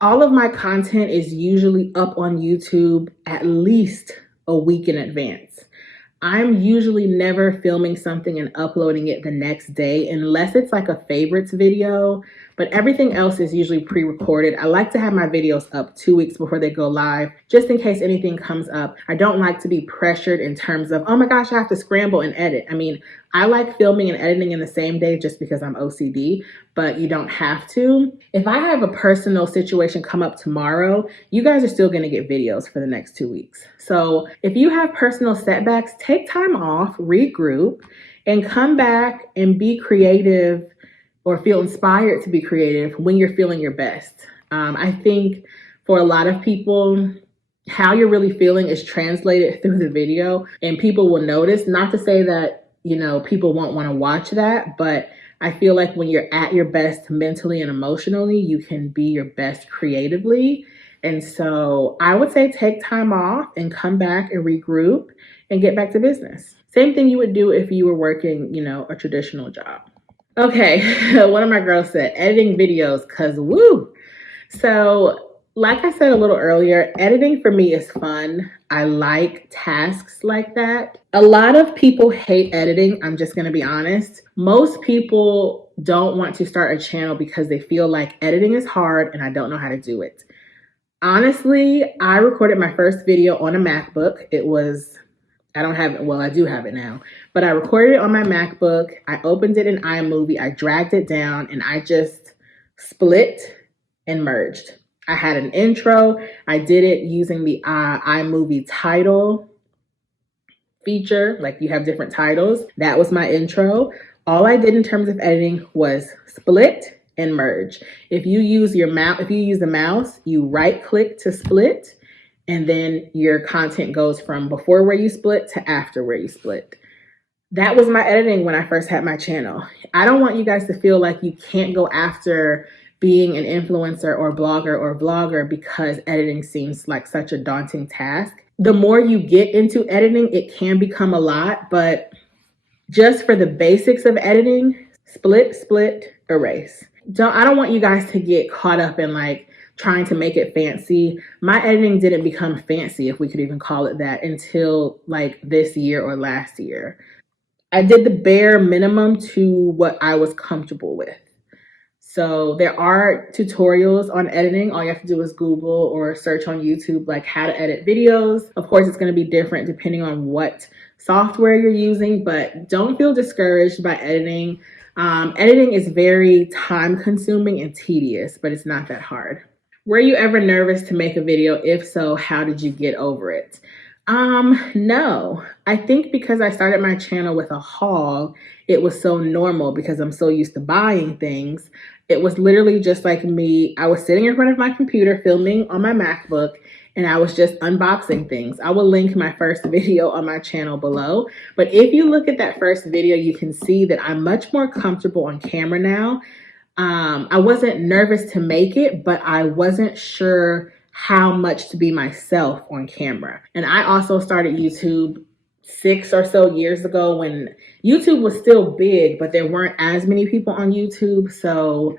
all of my content is usually up on YouTube at least a week in advance. I'm usually never filming something and uploading it the next day unless it's like a favorites video, but everything else is usually pre-recorded. I like to have my videos up 2 weeks before they go live, just in case anything comes up. I don't like to be pressured in terms of, oh my gosh, I have to scramble and edit. I mean, I like filming and editing in the same day just because I'm OCD, but you don't have to. If I have a personal situation come up tomorrow, you guys are still gonna get videos for the next 2 weeks. So if you have personal setbacks, take time off, regroup, and come back and be creative or feel inspired to be creative when you're feeling your best. I think for a lot of people, how you're really feeling is translated through the video, and people will notice. Not to say that, you know, people won't want to watch that, but I feel like when you're at your best mentally and emotionally, you can be your best creatively. And so I would say take time off and come back and regroup and get back to business. Same thing you would do if you were working, you know, a traditional job. Okay, one of my girls said, editing videos, cause woo. So like I said a little earlier, editing for me is fun. I like tasks like that. A lot of people hate editing. I'm just gonna be honest. Most people don't want to start a channel because they feel like editing is hard and I don't know how to do it. Honestly, I recorded my first video on a MacBook. It was, I don't have it, well, I do have it now, but I recorded it on my MacBook. I opened it in iMovie, I dragged it down, and I just split and merged. I had an intro. I did it using the iMovie title feature, like you have different titles. That was my intro. All I did in terms of editing was split and merge. If you use your mouse, if you use the mouse, you right click to split, and then your content goes from before where you split to after where you split. That was my editing when I first had my channel. I don't want you guys to feel like you can't go after being an influencer or blogger or vlogger because editing seems like such a daunting task. The more you get into editing, it can become a lot, but just for the basics of editing, split, split, erase. I don't want you guys to get caught up in like trying to make it fancy. My editing didn't become fancy, if we could even call it that, until like this year or last year. I did the bare minimum to what I was comfortable with. So there are tutorials on editing. All you have to do is Google or search on YouTube, like how to edit videos. Of course, it's going to be different depending on what software you're using, but don't feel discouraged by editing. Editing is very time consuming and tedious, but it's not that hard. Were you ever nervous to make a video? If so, how did you get over it? No, I think because I started my channel with a haul, it was so normal because I'm so used to buying things. It was literally just like me. I was sitting in front of my computer filming on my MacBook, and I was just unboxing things. I will link my first video on my channel below. But if you look at that first video, you can see that I'm much more comfortable on camera now. I wasn't nervous to make it, but I wasn't sure how much to be myself on camera. And I also started YouTube 6 or so years ago when YouTube was still big, but there weren't as many people on YouTube. So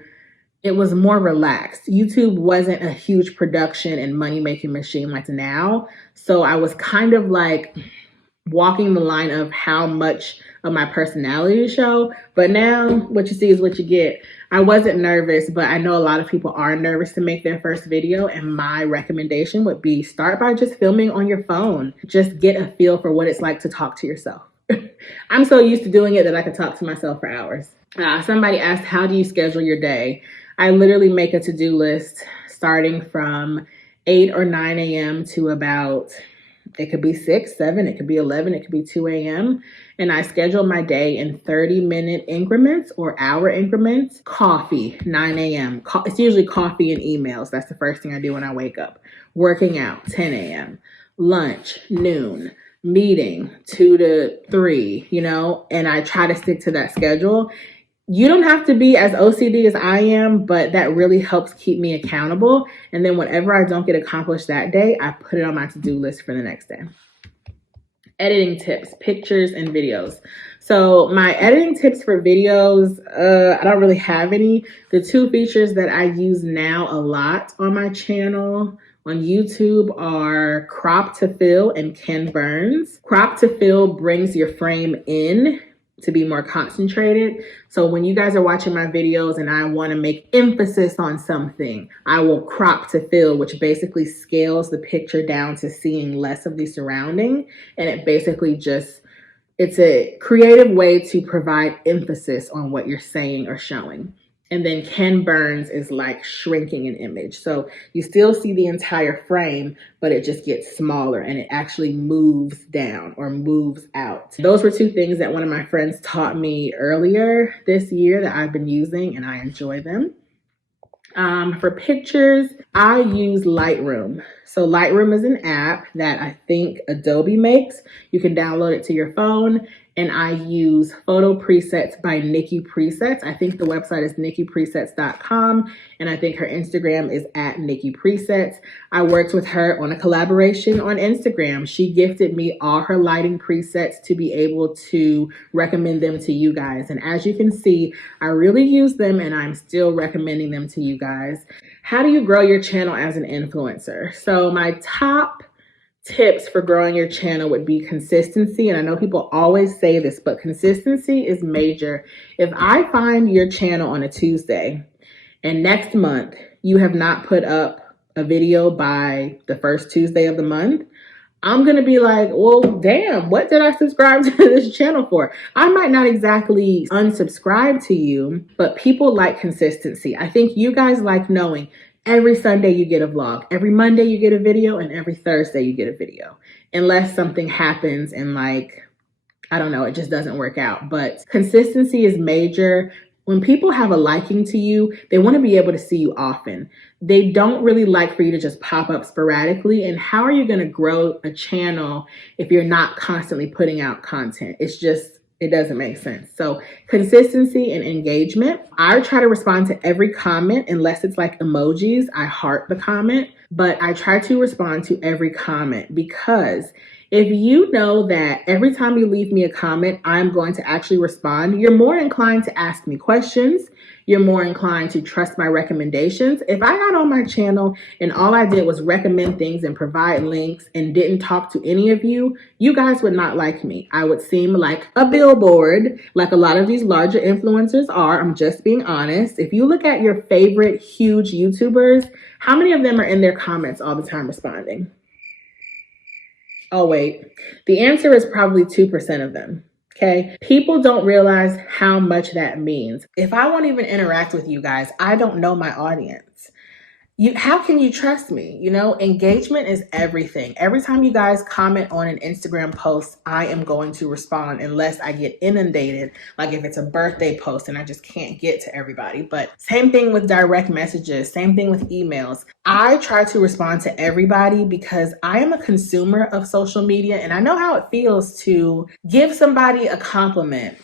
it was more relaxed. YouTube wasn't a huge production and money-making machine like now. So I was kind of like walking the line of how much of my personality to show. But now what you see is what you get. I wasn't nervous, but I know a lot of people are nervous to make their first video. And my recommendation would be start by just filming on your phone. Just get a feel for what it's like to talk to yourself. I'm so used to doing it that I could talk to myself for hours. Somebody asked, how do you schedule your day? I literally make a to-do list starting from 8 or 9 a.m. to about It could be 6, 7, it could be 11, it could be 2 a.m. And I schedule my day in 30-minute increments or hour increments. Coffee, 9 a.m. It's usually coffee and emails. That's the first thing I do when I wake up. Working out, 10 a.m. Lunch, noon. Meeting, 2 to 3, and I try to stick to that schedule. You don't have to be as OCD as I am, but that really helps keep me accountable. And then whatever I don't get accomplished that day, I put it on my to-do list for the next day. Editing tips, pictures and videos. So my editing tips for videos, I don't really have any. The two features that I use now a lot on my channel on YouTube are crop to fill and Ken Burns. Crop to fill brings your frame in to be more concentrated. So when you guys are watching my videos and I want to make emphasis on something, I will crop to fill, which basically scales the picture down to seeing less of the surrounding. And it basically it's a creative way to provide emphasis on what you're saying or showing. And then Ken Burns is like shrinking an image. So you still see the entire frame, but it just gets smaller and it actually moves down or moves out. Those were two things that one of my friends taught me earlier this year that I've been using and I enjoy them. For pictures, I use Lightroom. So Lightroom is an app that I think Adobe makes. You can download it to your phone. And I use photo presets by Nikki Presets. I think the website is nikkipresets.com. And I think her Instagram is at Nikki Presets. I worked with her on a collaboration on Instagram. She gifted me all her lighting presets to be able to recommend them to you guys. And as you can see, I really use them and I'm still recommending them to you guys. How do you grow your channel as an influencer? So my top tips for growing your channel would be consistency. And I know people always say this, but consistency is major. If I find your channel on a Tuesday and next month you have not put up a video by the first Tuesday of the month, I'm going to be like, well, damn, what did I subscribe to this channel for? I might not exactly unsubscribe to you, but people like consistency. I think you guys like knowing every Sunday you get a vlog, every Monday you get a video, and every Thursday you get a video. Unless something happens and like, I don't know, it just doesn't work out. But consistency is major. When people have a liking to you, they want to be able to see you often. They don't really like for you to just pop up sporadically. And how are you going to grow a channel if you're not constantly putting out content? It doesn't make sense. So consistency and engagement. I try to respond to every comment unless it's like emojis. I heart the comment, but I try to respond to every comment because if you know that every time you leave me a comment, I'm going to actually respond, you're more inclined to ask me questions. You're more inclined to trust my recommendations. If I got on my channel and all I did was recommend things and provide links and didn't talk to any of you, you guys would not like me. I would seem like a billboard, like a lot of these larger influencers are. I'm just being honest. If you look at your favorite huge YouTubers, how many of them are in their comments all the time responding? Oh, wait. The answer is probably 2% of them. Okay. People don't realize how much that means. If I won't even interact with you guys, I don't know my audience. How can you trust me? Engagement is everything. Every time you guys comment on an Instagram post, I am going to respond unless I get inundated. Like if it's a birthday post and I just can't get to everybody. But same thing with direct messages, same thing with emails. I try to respond to everybody because I am a consumer of social media and I know how it feels to give somebody a compliment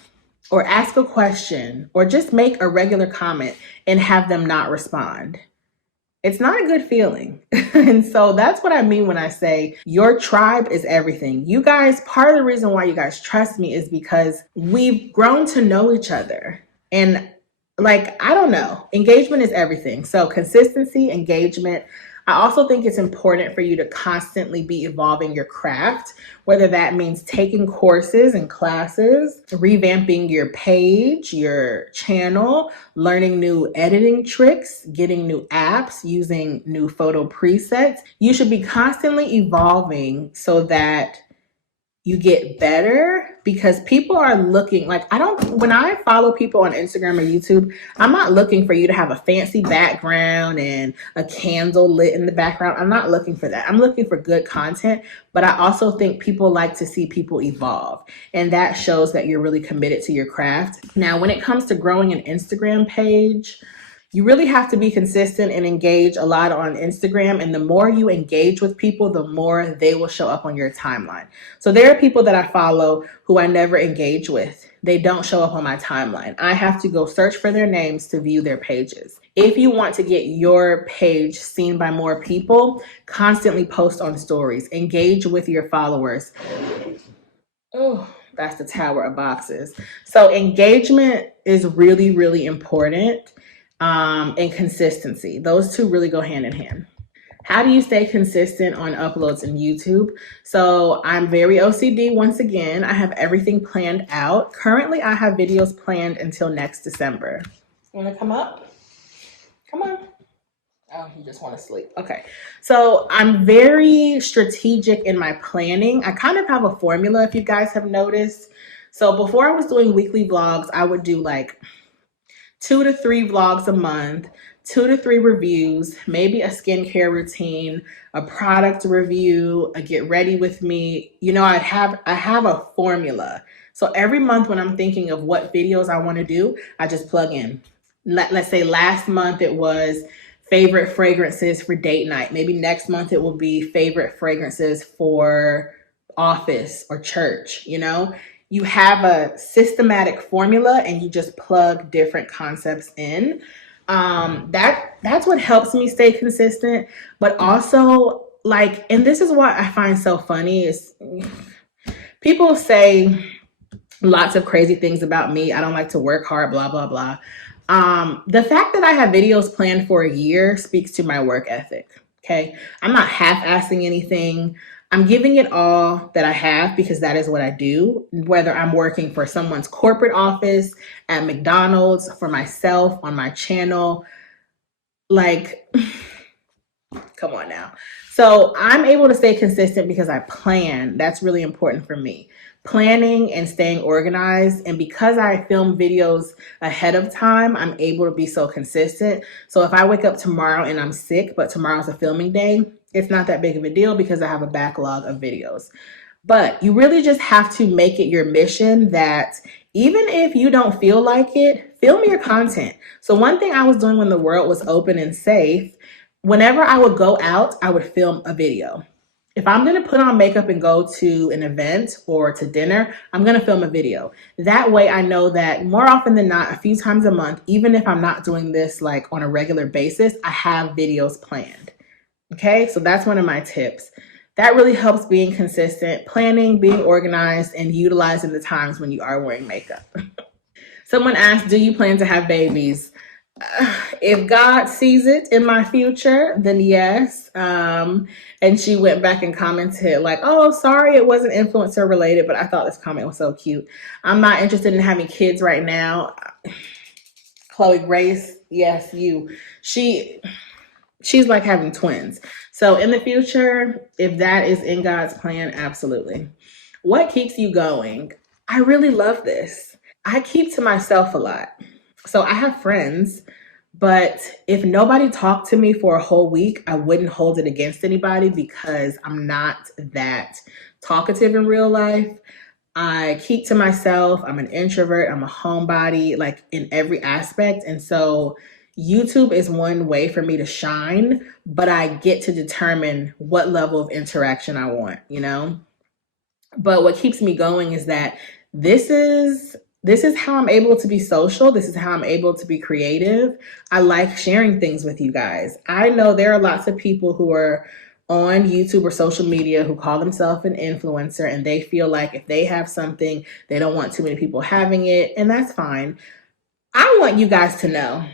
or ask a question or just make a regular comment and have them not respond. It's not a good feeling. And so that's what I mean when I say your tribe is everything. You guys, part of the reason why you guys trust me is because we've grown to know each other. And I don't know, engagement is everything. So consistency, engagement. I also think it's important for you to constantly be evolving your craft, whether that means taking courses and classes, revamping your page, your channel, learning new editing tricks, getting new apps, using new photo presets. You should be constantly evolving so that you get better because people are looking like, when I follow people on Instagram or YouTube, I'm not looking for you to have a fancy background and a candle lit in the background. I'm not looking for that. I'm looking for good content, but I also think people like to see people evolve, and that shows that you're really committed to your craft. Now, when it comes to growing an Instagram page, you really have to be consistent and engage a lot on Instagram. And the more you engage with people, the more they will show up on your timeline. So there are people that I follow who I never engage with. They don't show up on my timeline. I have to go search for their names to view their pages. If you want to get your page seen by more people, constantly post on stories, engage with your followers. Oh, that's the tower of boxes. So engagement is really, really important. And consistency. Those two really go hand in hand. How do you stay consistent on uploads in YouTube? So I'm very OCD once again. I have everything planned out. Currently, I have videos planned until next December. You want to come up? Come on. Oh, you just want to sleep. Okay. So I'm very strategic in my planning. I kind of have a formula, if you guys have noticed. So before I was doing weekly vlogs, I would do like 2 to 3 vlogs a month, 2 to 3 reviews, maybe a skincare routine, a product review, a get ready with me. You know, I have a formula. So every month when I'm thinking of what videos I want to do, I just plug in. Let's say last month it was favorite fragrances for date night. Maybe next month it will be favorite fragrances for office or church, you know? You have a systematic formula and you just plug different concepts in. That's what helps me stay consistent. But also, like, and this is what I find so funny is people say lots of crazy things about me. I don't like to work hard, blah, blah, blah. The fact that I have videos planned for a year speaks to my work ethic. Okay. I'm not half-assing anything. I'm giving it all that I have because that is what I do, whether I'm working for someone's corporate office, at McDonald's, for myself, on my channel. Like, come on now. So I'm able to stay consistent because I plan. That's really important for me. Planning and staying organized. And because I film videos ahead of time, I'm able to be so consistent. So if I wake up tomorrow and I'm sick, but tomorrow's a filming day, it's not that big of a deal because I have a backlog of videos. But you really just have to make it your mission that even if you don't feel like it, film your content. So one thing I was doing when the world was open and safe, whenever I would go out, I would film a video. If I'm going to put on makeup and go to an event or to dinner, I'm going to film a video. That way I know that more often than not, a few times a month, even if I'm not doing this like on a regular basis, I have videos planned. Okay, so that's one of my tips. That really helps being consistent, planning, being organized, and utilizing the times when you are wearing makeup. Someone asked, do you plan to have babies? If God sees it in my future, then yes. And she went back and commented like, oh, sorry, it wasn't influencer related, but I thought this comment was so cute. I'm not interested in having kids right now. Chloe Grace, yes, you. She's like having twins. So in the future, if that is in God's plan, absolutely. What keeps you going? I really love this. I keep to myself a lot. So I have friends, but if nobody talked to me for a whole week, I wouldn't hold it against anybody because I'm not that talkative in real life. I keep to myself. I'm an introvert. I'm a homebody, like in every aspect. And so YouTube is one way for me to shine, but I get to determine what level of interaction I want, you know? But what keeps me going is that this is how I'm able to be social. This is how I'm able to be creative. I like sharing things with you guys. I know there are lots of people who are on YouTube or social media who call themselves an influencer and they feel like if they have something, they don't want too many people having it, and that's fine. I want you guys to know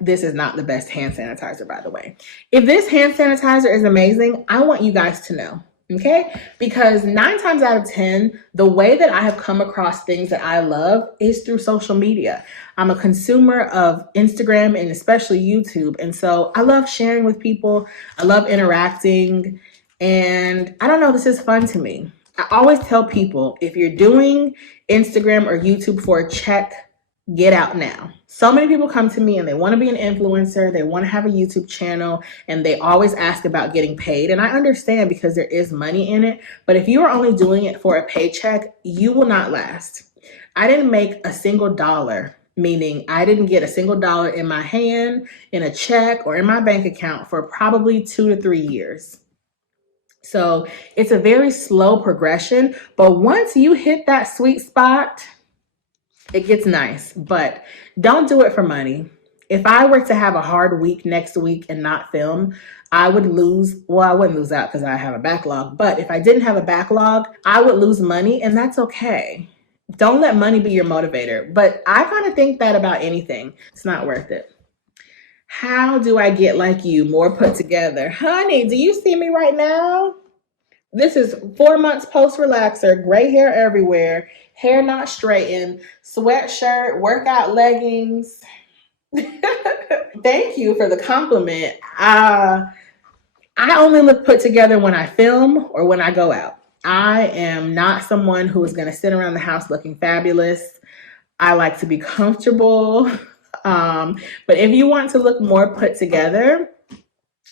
this is not the best hand sanitizer, by the way. If this hand sanitizer is amazing, I want you guys to know, okay? Because 9 times out of 10, the way that I have come across things that I love is through social media. I'm a consumer of Instagram and especially YouTube. And so I love sharing with people. I love interacting. And I don't know, this is fun to me. I always tell people, if you're doing Instagram or YouTube for a check, get out now. So many people come to me and they want to be an influencer, they want to have a YouTube channel, and they always ask about getting paid. And I understand because there is money in it, but if you are only doing it for a paycheck, you will not last. I didn't make a single dollar, meaning I didn't get a single dollar in my hand, in a check, or in my bank account for probably 2 to 3 years. So it's a very slow progression, but once you hit that sweet spot, it gets nice. But don't do it for money. If I were to have a hard week next week and not film, I would lose, well, I wouldn't lose out because I have a backlog, but if I didn't have a backlog, I would lose money, and that's okay. Don't let money be your motivator. But I kind of think that about anything. It's not worth it. How do I get like you, more put together? Honey, do you see me right now? This is 4 months post relaxer, gray hair everywhere, hair not straightened, sweatshirt, workout leggings. Thank you for the compliment. I only look put together when I film or when I go out. I am not someone who is going to sit around the house looking fabulous. I like to be comfortable. But if you want to look more put together,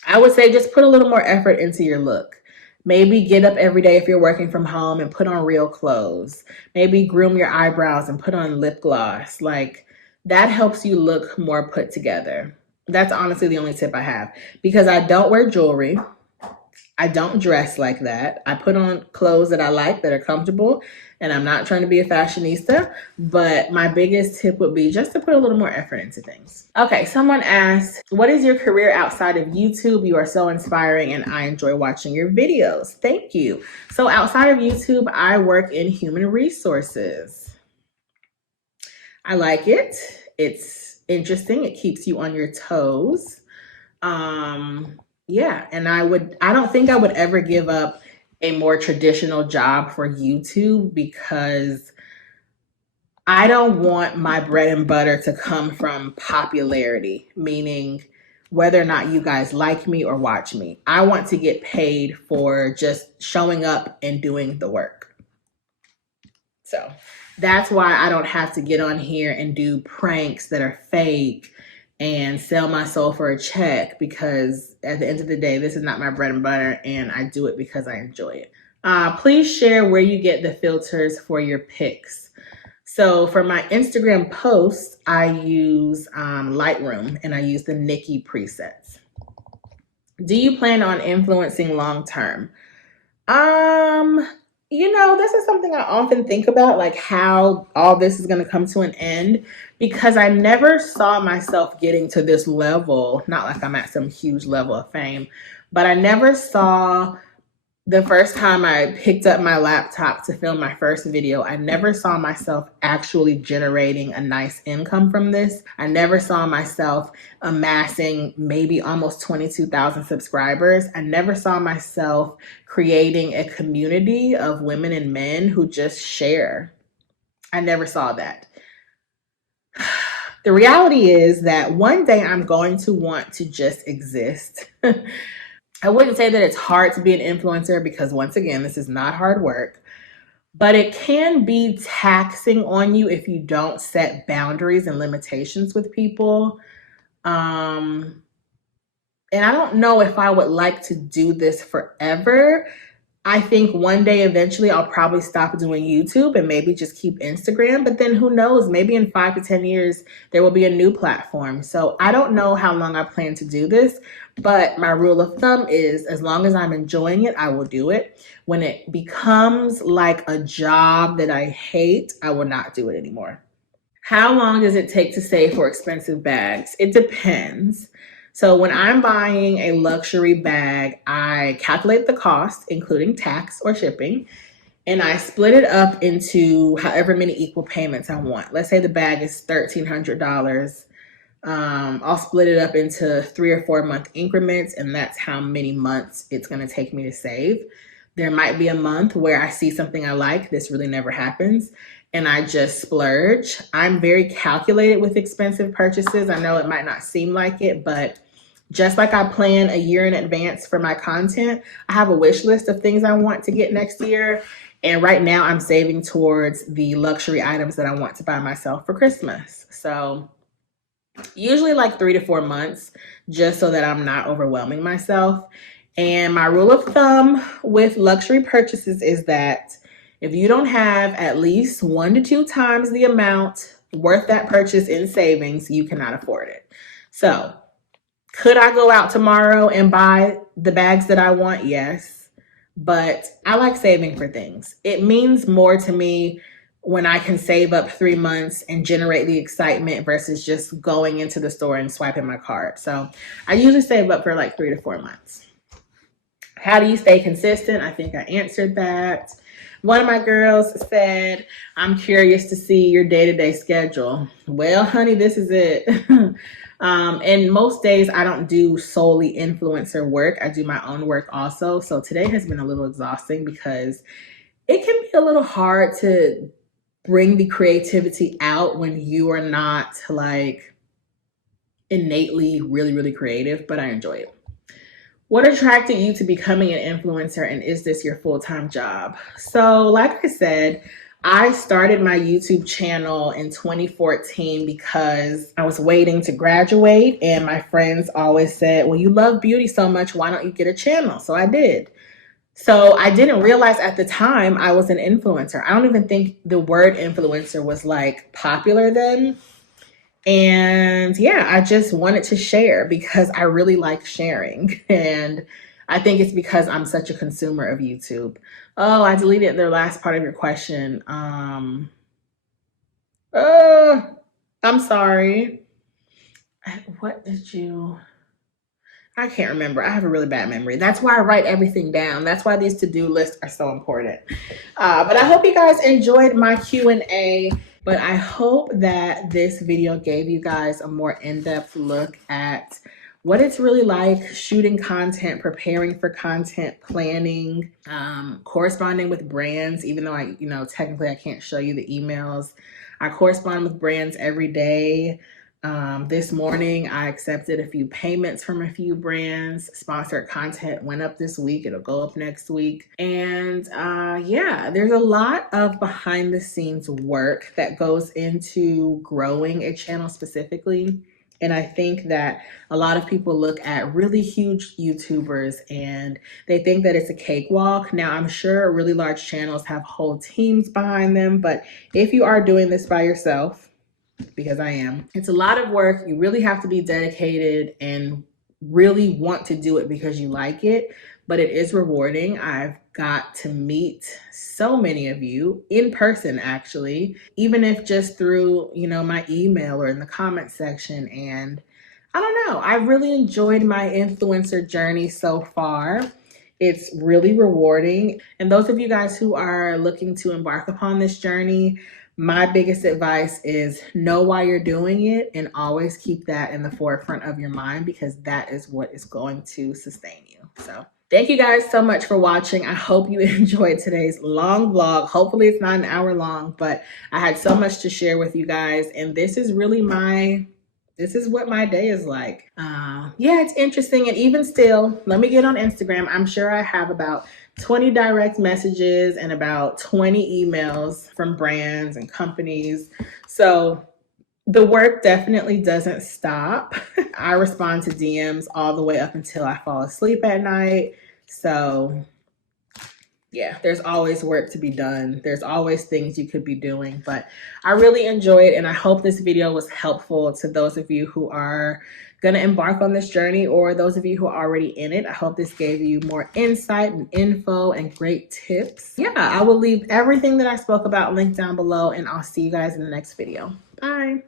I would say just put a little more effort into your look. Maybe get up every day if you're working from home and put on real clothes. Maybe groom your eyebrows and put on lip gloss. Like, that helps you look more put together. That's honestly the only tip I have, because I don't wear jewelry. I don't dress like that. I put on clothes that I like, that are comfortable, and I'm not trying to be a fashionista, but my biggest tip would be just to put a little more effort into things. Okay, someone asked, what is your career outside of YouTube? You are so inspiring and I enjoy watching your videos. Thank you. So outside of YouTube, I work in human resources. I like it. It's interesting. It keeps you on your toes. Yeah, and I don't think I would ever give up a more traditional job for YouTube, because I don't want my bread and butter to come from popularity, meaning whether or not you guys like me or watch me. I want to get paid for just showing up and doing the work. So that's why I don't have to get on here and do pranks that are fake and sell my soul for a check, because at the end of the day, this is not my bread and butter, and I do it because I enjoy it. Please share where you get the filters for your pics. So for my Instagram posts, I use Lightroom, and I use the Nikki presets. Do you plan on influencing long term? You know, this is something I often think about, like how all this is going to come to an end, because I never saw myself getting to this level. Not like I'm at some huge level of fame, but I never saw, the first time I picked up my laptop to film my first video, I never saw myself actually generating a nice income from this. I never saw myself amassing maybe almost 22,000 subscribers. I never saw myself creating a community of women and men who just share. I never saw that. The reality is that one day I'm going to want to just exist. I wouldn't say that it's hard to be an influencer, because once again, this is not hard work, but it can be taxing on you if you don't set boundaries and limitations with people. And I don't know if I would like to do this forever. I think one day eventually I'll probably stop doing YouTube and maybe just keep Instagram, but then who knows, maybe in 5 to 10 years, there will be a new platform. So I don't know how long I plan to do this, but my rule of thumb is as long as I'm enjoying it, I will do it. When it becomes like a job that I hate, I will not do it anymore. How long does it take to save for expensive bags? It depends. So when I'm buying a luxury bag, I calculate the cost, including tax or shipping, and I split it up into however many equal payments I want. Let's say the bag is $1,300. I'll split it up into 3 or 4 month increments, and that's how many months it's going to take me to save. There might be a month where I see something I like. This really never happens, and I just splurge. I'm very calculated with expensive purchases. I know it might not seem like it, but just like I plan a year in advance for my content, I have a wish list of things I want to get next year. And right now I'm saving towards the luxury items that I want to buy myself for Christmas. So usually like 3 to 4 months, just so that I'm not overwhelming myself. And my rule of thumb with luxury purchases is that if you don't have at least 1 to 2 times the amount worth that purchase in savings, you cannot afford it. So could I go out tomorrow and buy the bags that I want? Yes. But I like saving for things. It means more to me when I can save up 3 months and generate the excitement versus just going into the store and swiping my card. So I usually save up for like 3 to 4 months. How do you stay consistent? I think I answered that. One of my girls said, I'm curious to see your day-to-day schedule. Well, honey, this is it. And most days I don't do solely influencer work. I do my own work also. So today has been a little exhausting because it can be a little hard to bring the creativity out when you are not like innately really creative, but I enjoy it. What attracted you to becoming an influencer, and is this your full-time job? So like I said, I started my YouTube channel in 2014 because I was waiting to graduate, and my friends always said, well, you love beauty so much, why don't you get a channel? So I did. So I didn't realize at the time I was an influencer. I don't even think the word influencer was like popular then. And yeah, I just wanted to share because I really like sharing. And I think it's because I'm such a consumer of YouTube. Oh, I deleted the last part of your question. I'm sorry. What did you... I can't remember. I have a really bad memory. That's why I write everything down. That's why these to-do lists are so important. But I hope you guys enjoyed my Q&A. But I hope that this video gave you guys a more in-depth look at what it's really like shooting content, preparing for content, planning, corresponding with brands, even though technically I can't show you the emails. I correspond with brands every day. This morning, I accepted a few payments from a few brands. Sponsored content went up this week. It'll go up next week. And yeah, there's a lot of behind the scenes work that goes into growing a channel specifically. And I think that a lot of people look at really huge YouTubers and they think that it's a cakewalk. Now, I'm sure really large channels have whole teams behind them, but if you are doing this by yourself, because I am, it's a lot of work. You really have to be dedicated and really want to do it because you like it, but it is rewarding. I've got to meet so many of you in person, actually, even if just through, my email or in the comment section. And I don't know, I've really enjoyed my influencer journey so far. It's really rewarding. And those of you guys who are looking to embark upon this journey, my biggest advice is know why you're doing it and always keep that in the forefront of your mind because that is what is going to sustain you. So thank you guys so much for watching. I hope you enjoyed today's long vlog. Hopefully it's not an hour long, but I had so much to share with you guys. And this is really this is what my day is like. Yeah, it's interesting. And even still, let me get on Instagram. I'm sure I have about 20 direct messages and about 20 emails from brands and companies. So the work definitely doesn't stop. I respond to DMs all the way up until I fall asleep at night. So yeah, there's always work to be done. There's always things you could be doing, but I really enjoyed it. And I hope this video was helpful to those of you who are going to embark on this journey or those of you who are already in it. I hope this gave you more insight and info and great tips. Yeah, I will leave everything that I spoke about linked down below and I'll see you guys in the next video. Bye.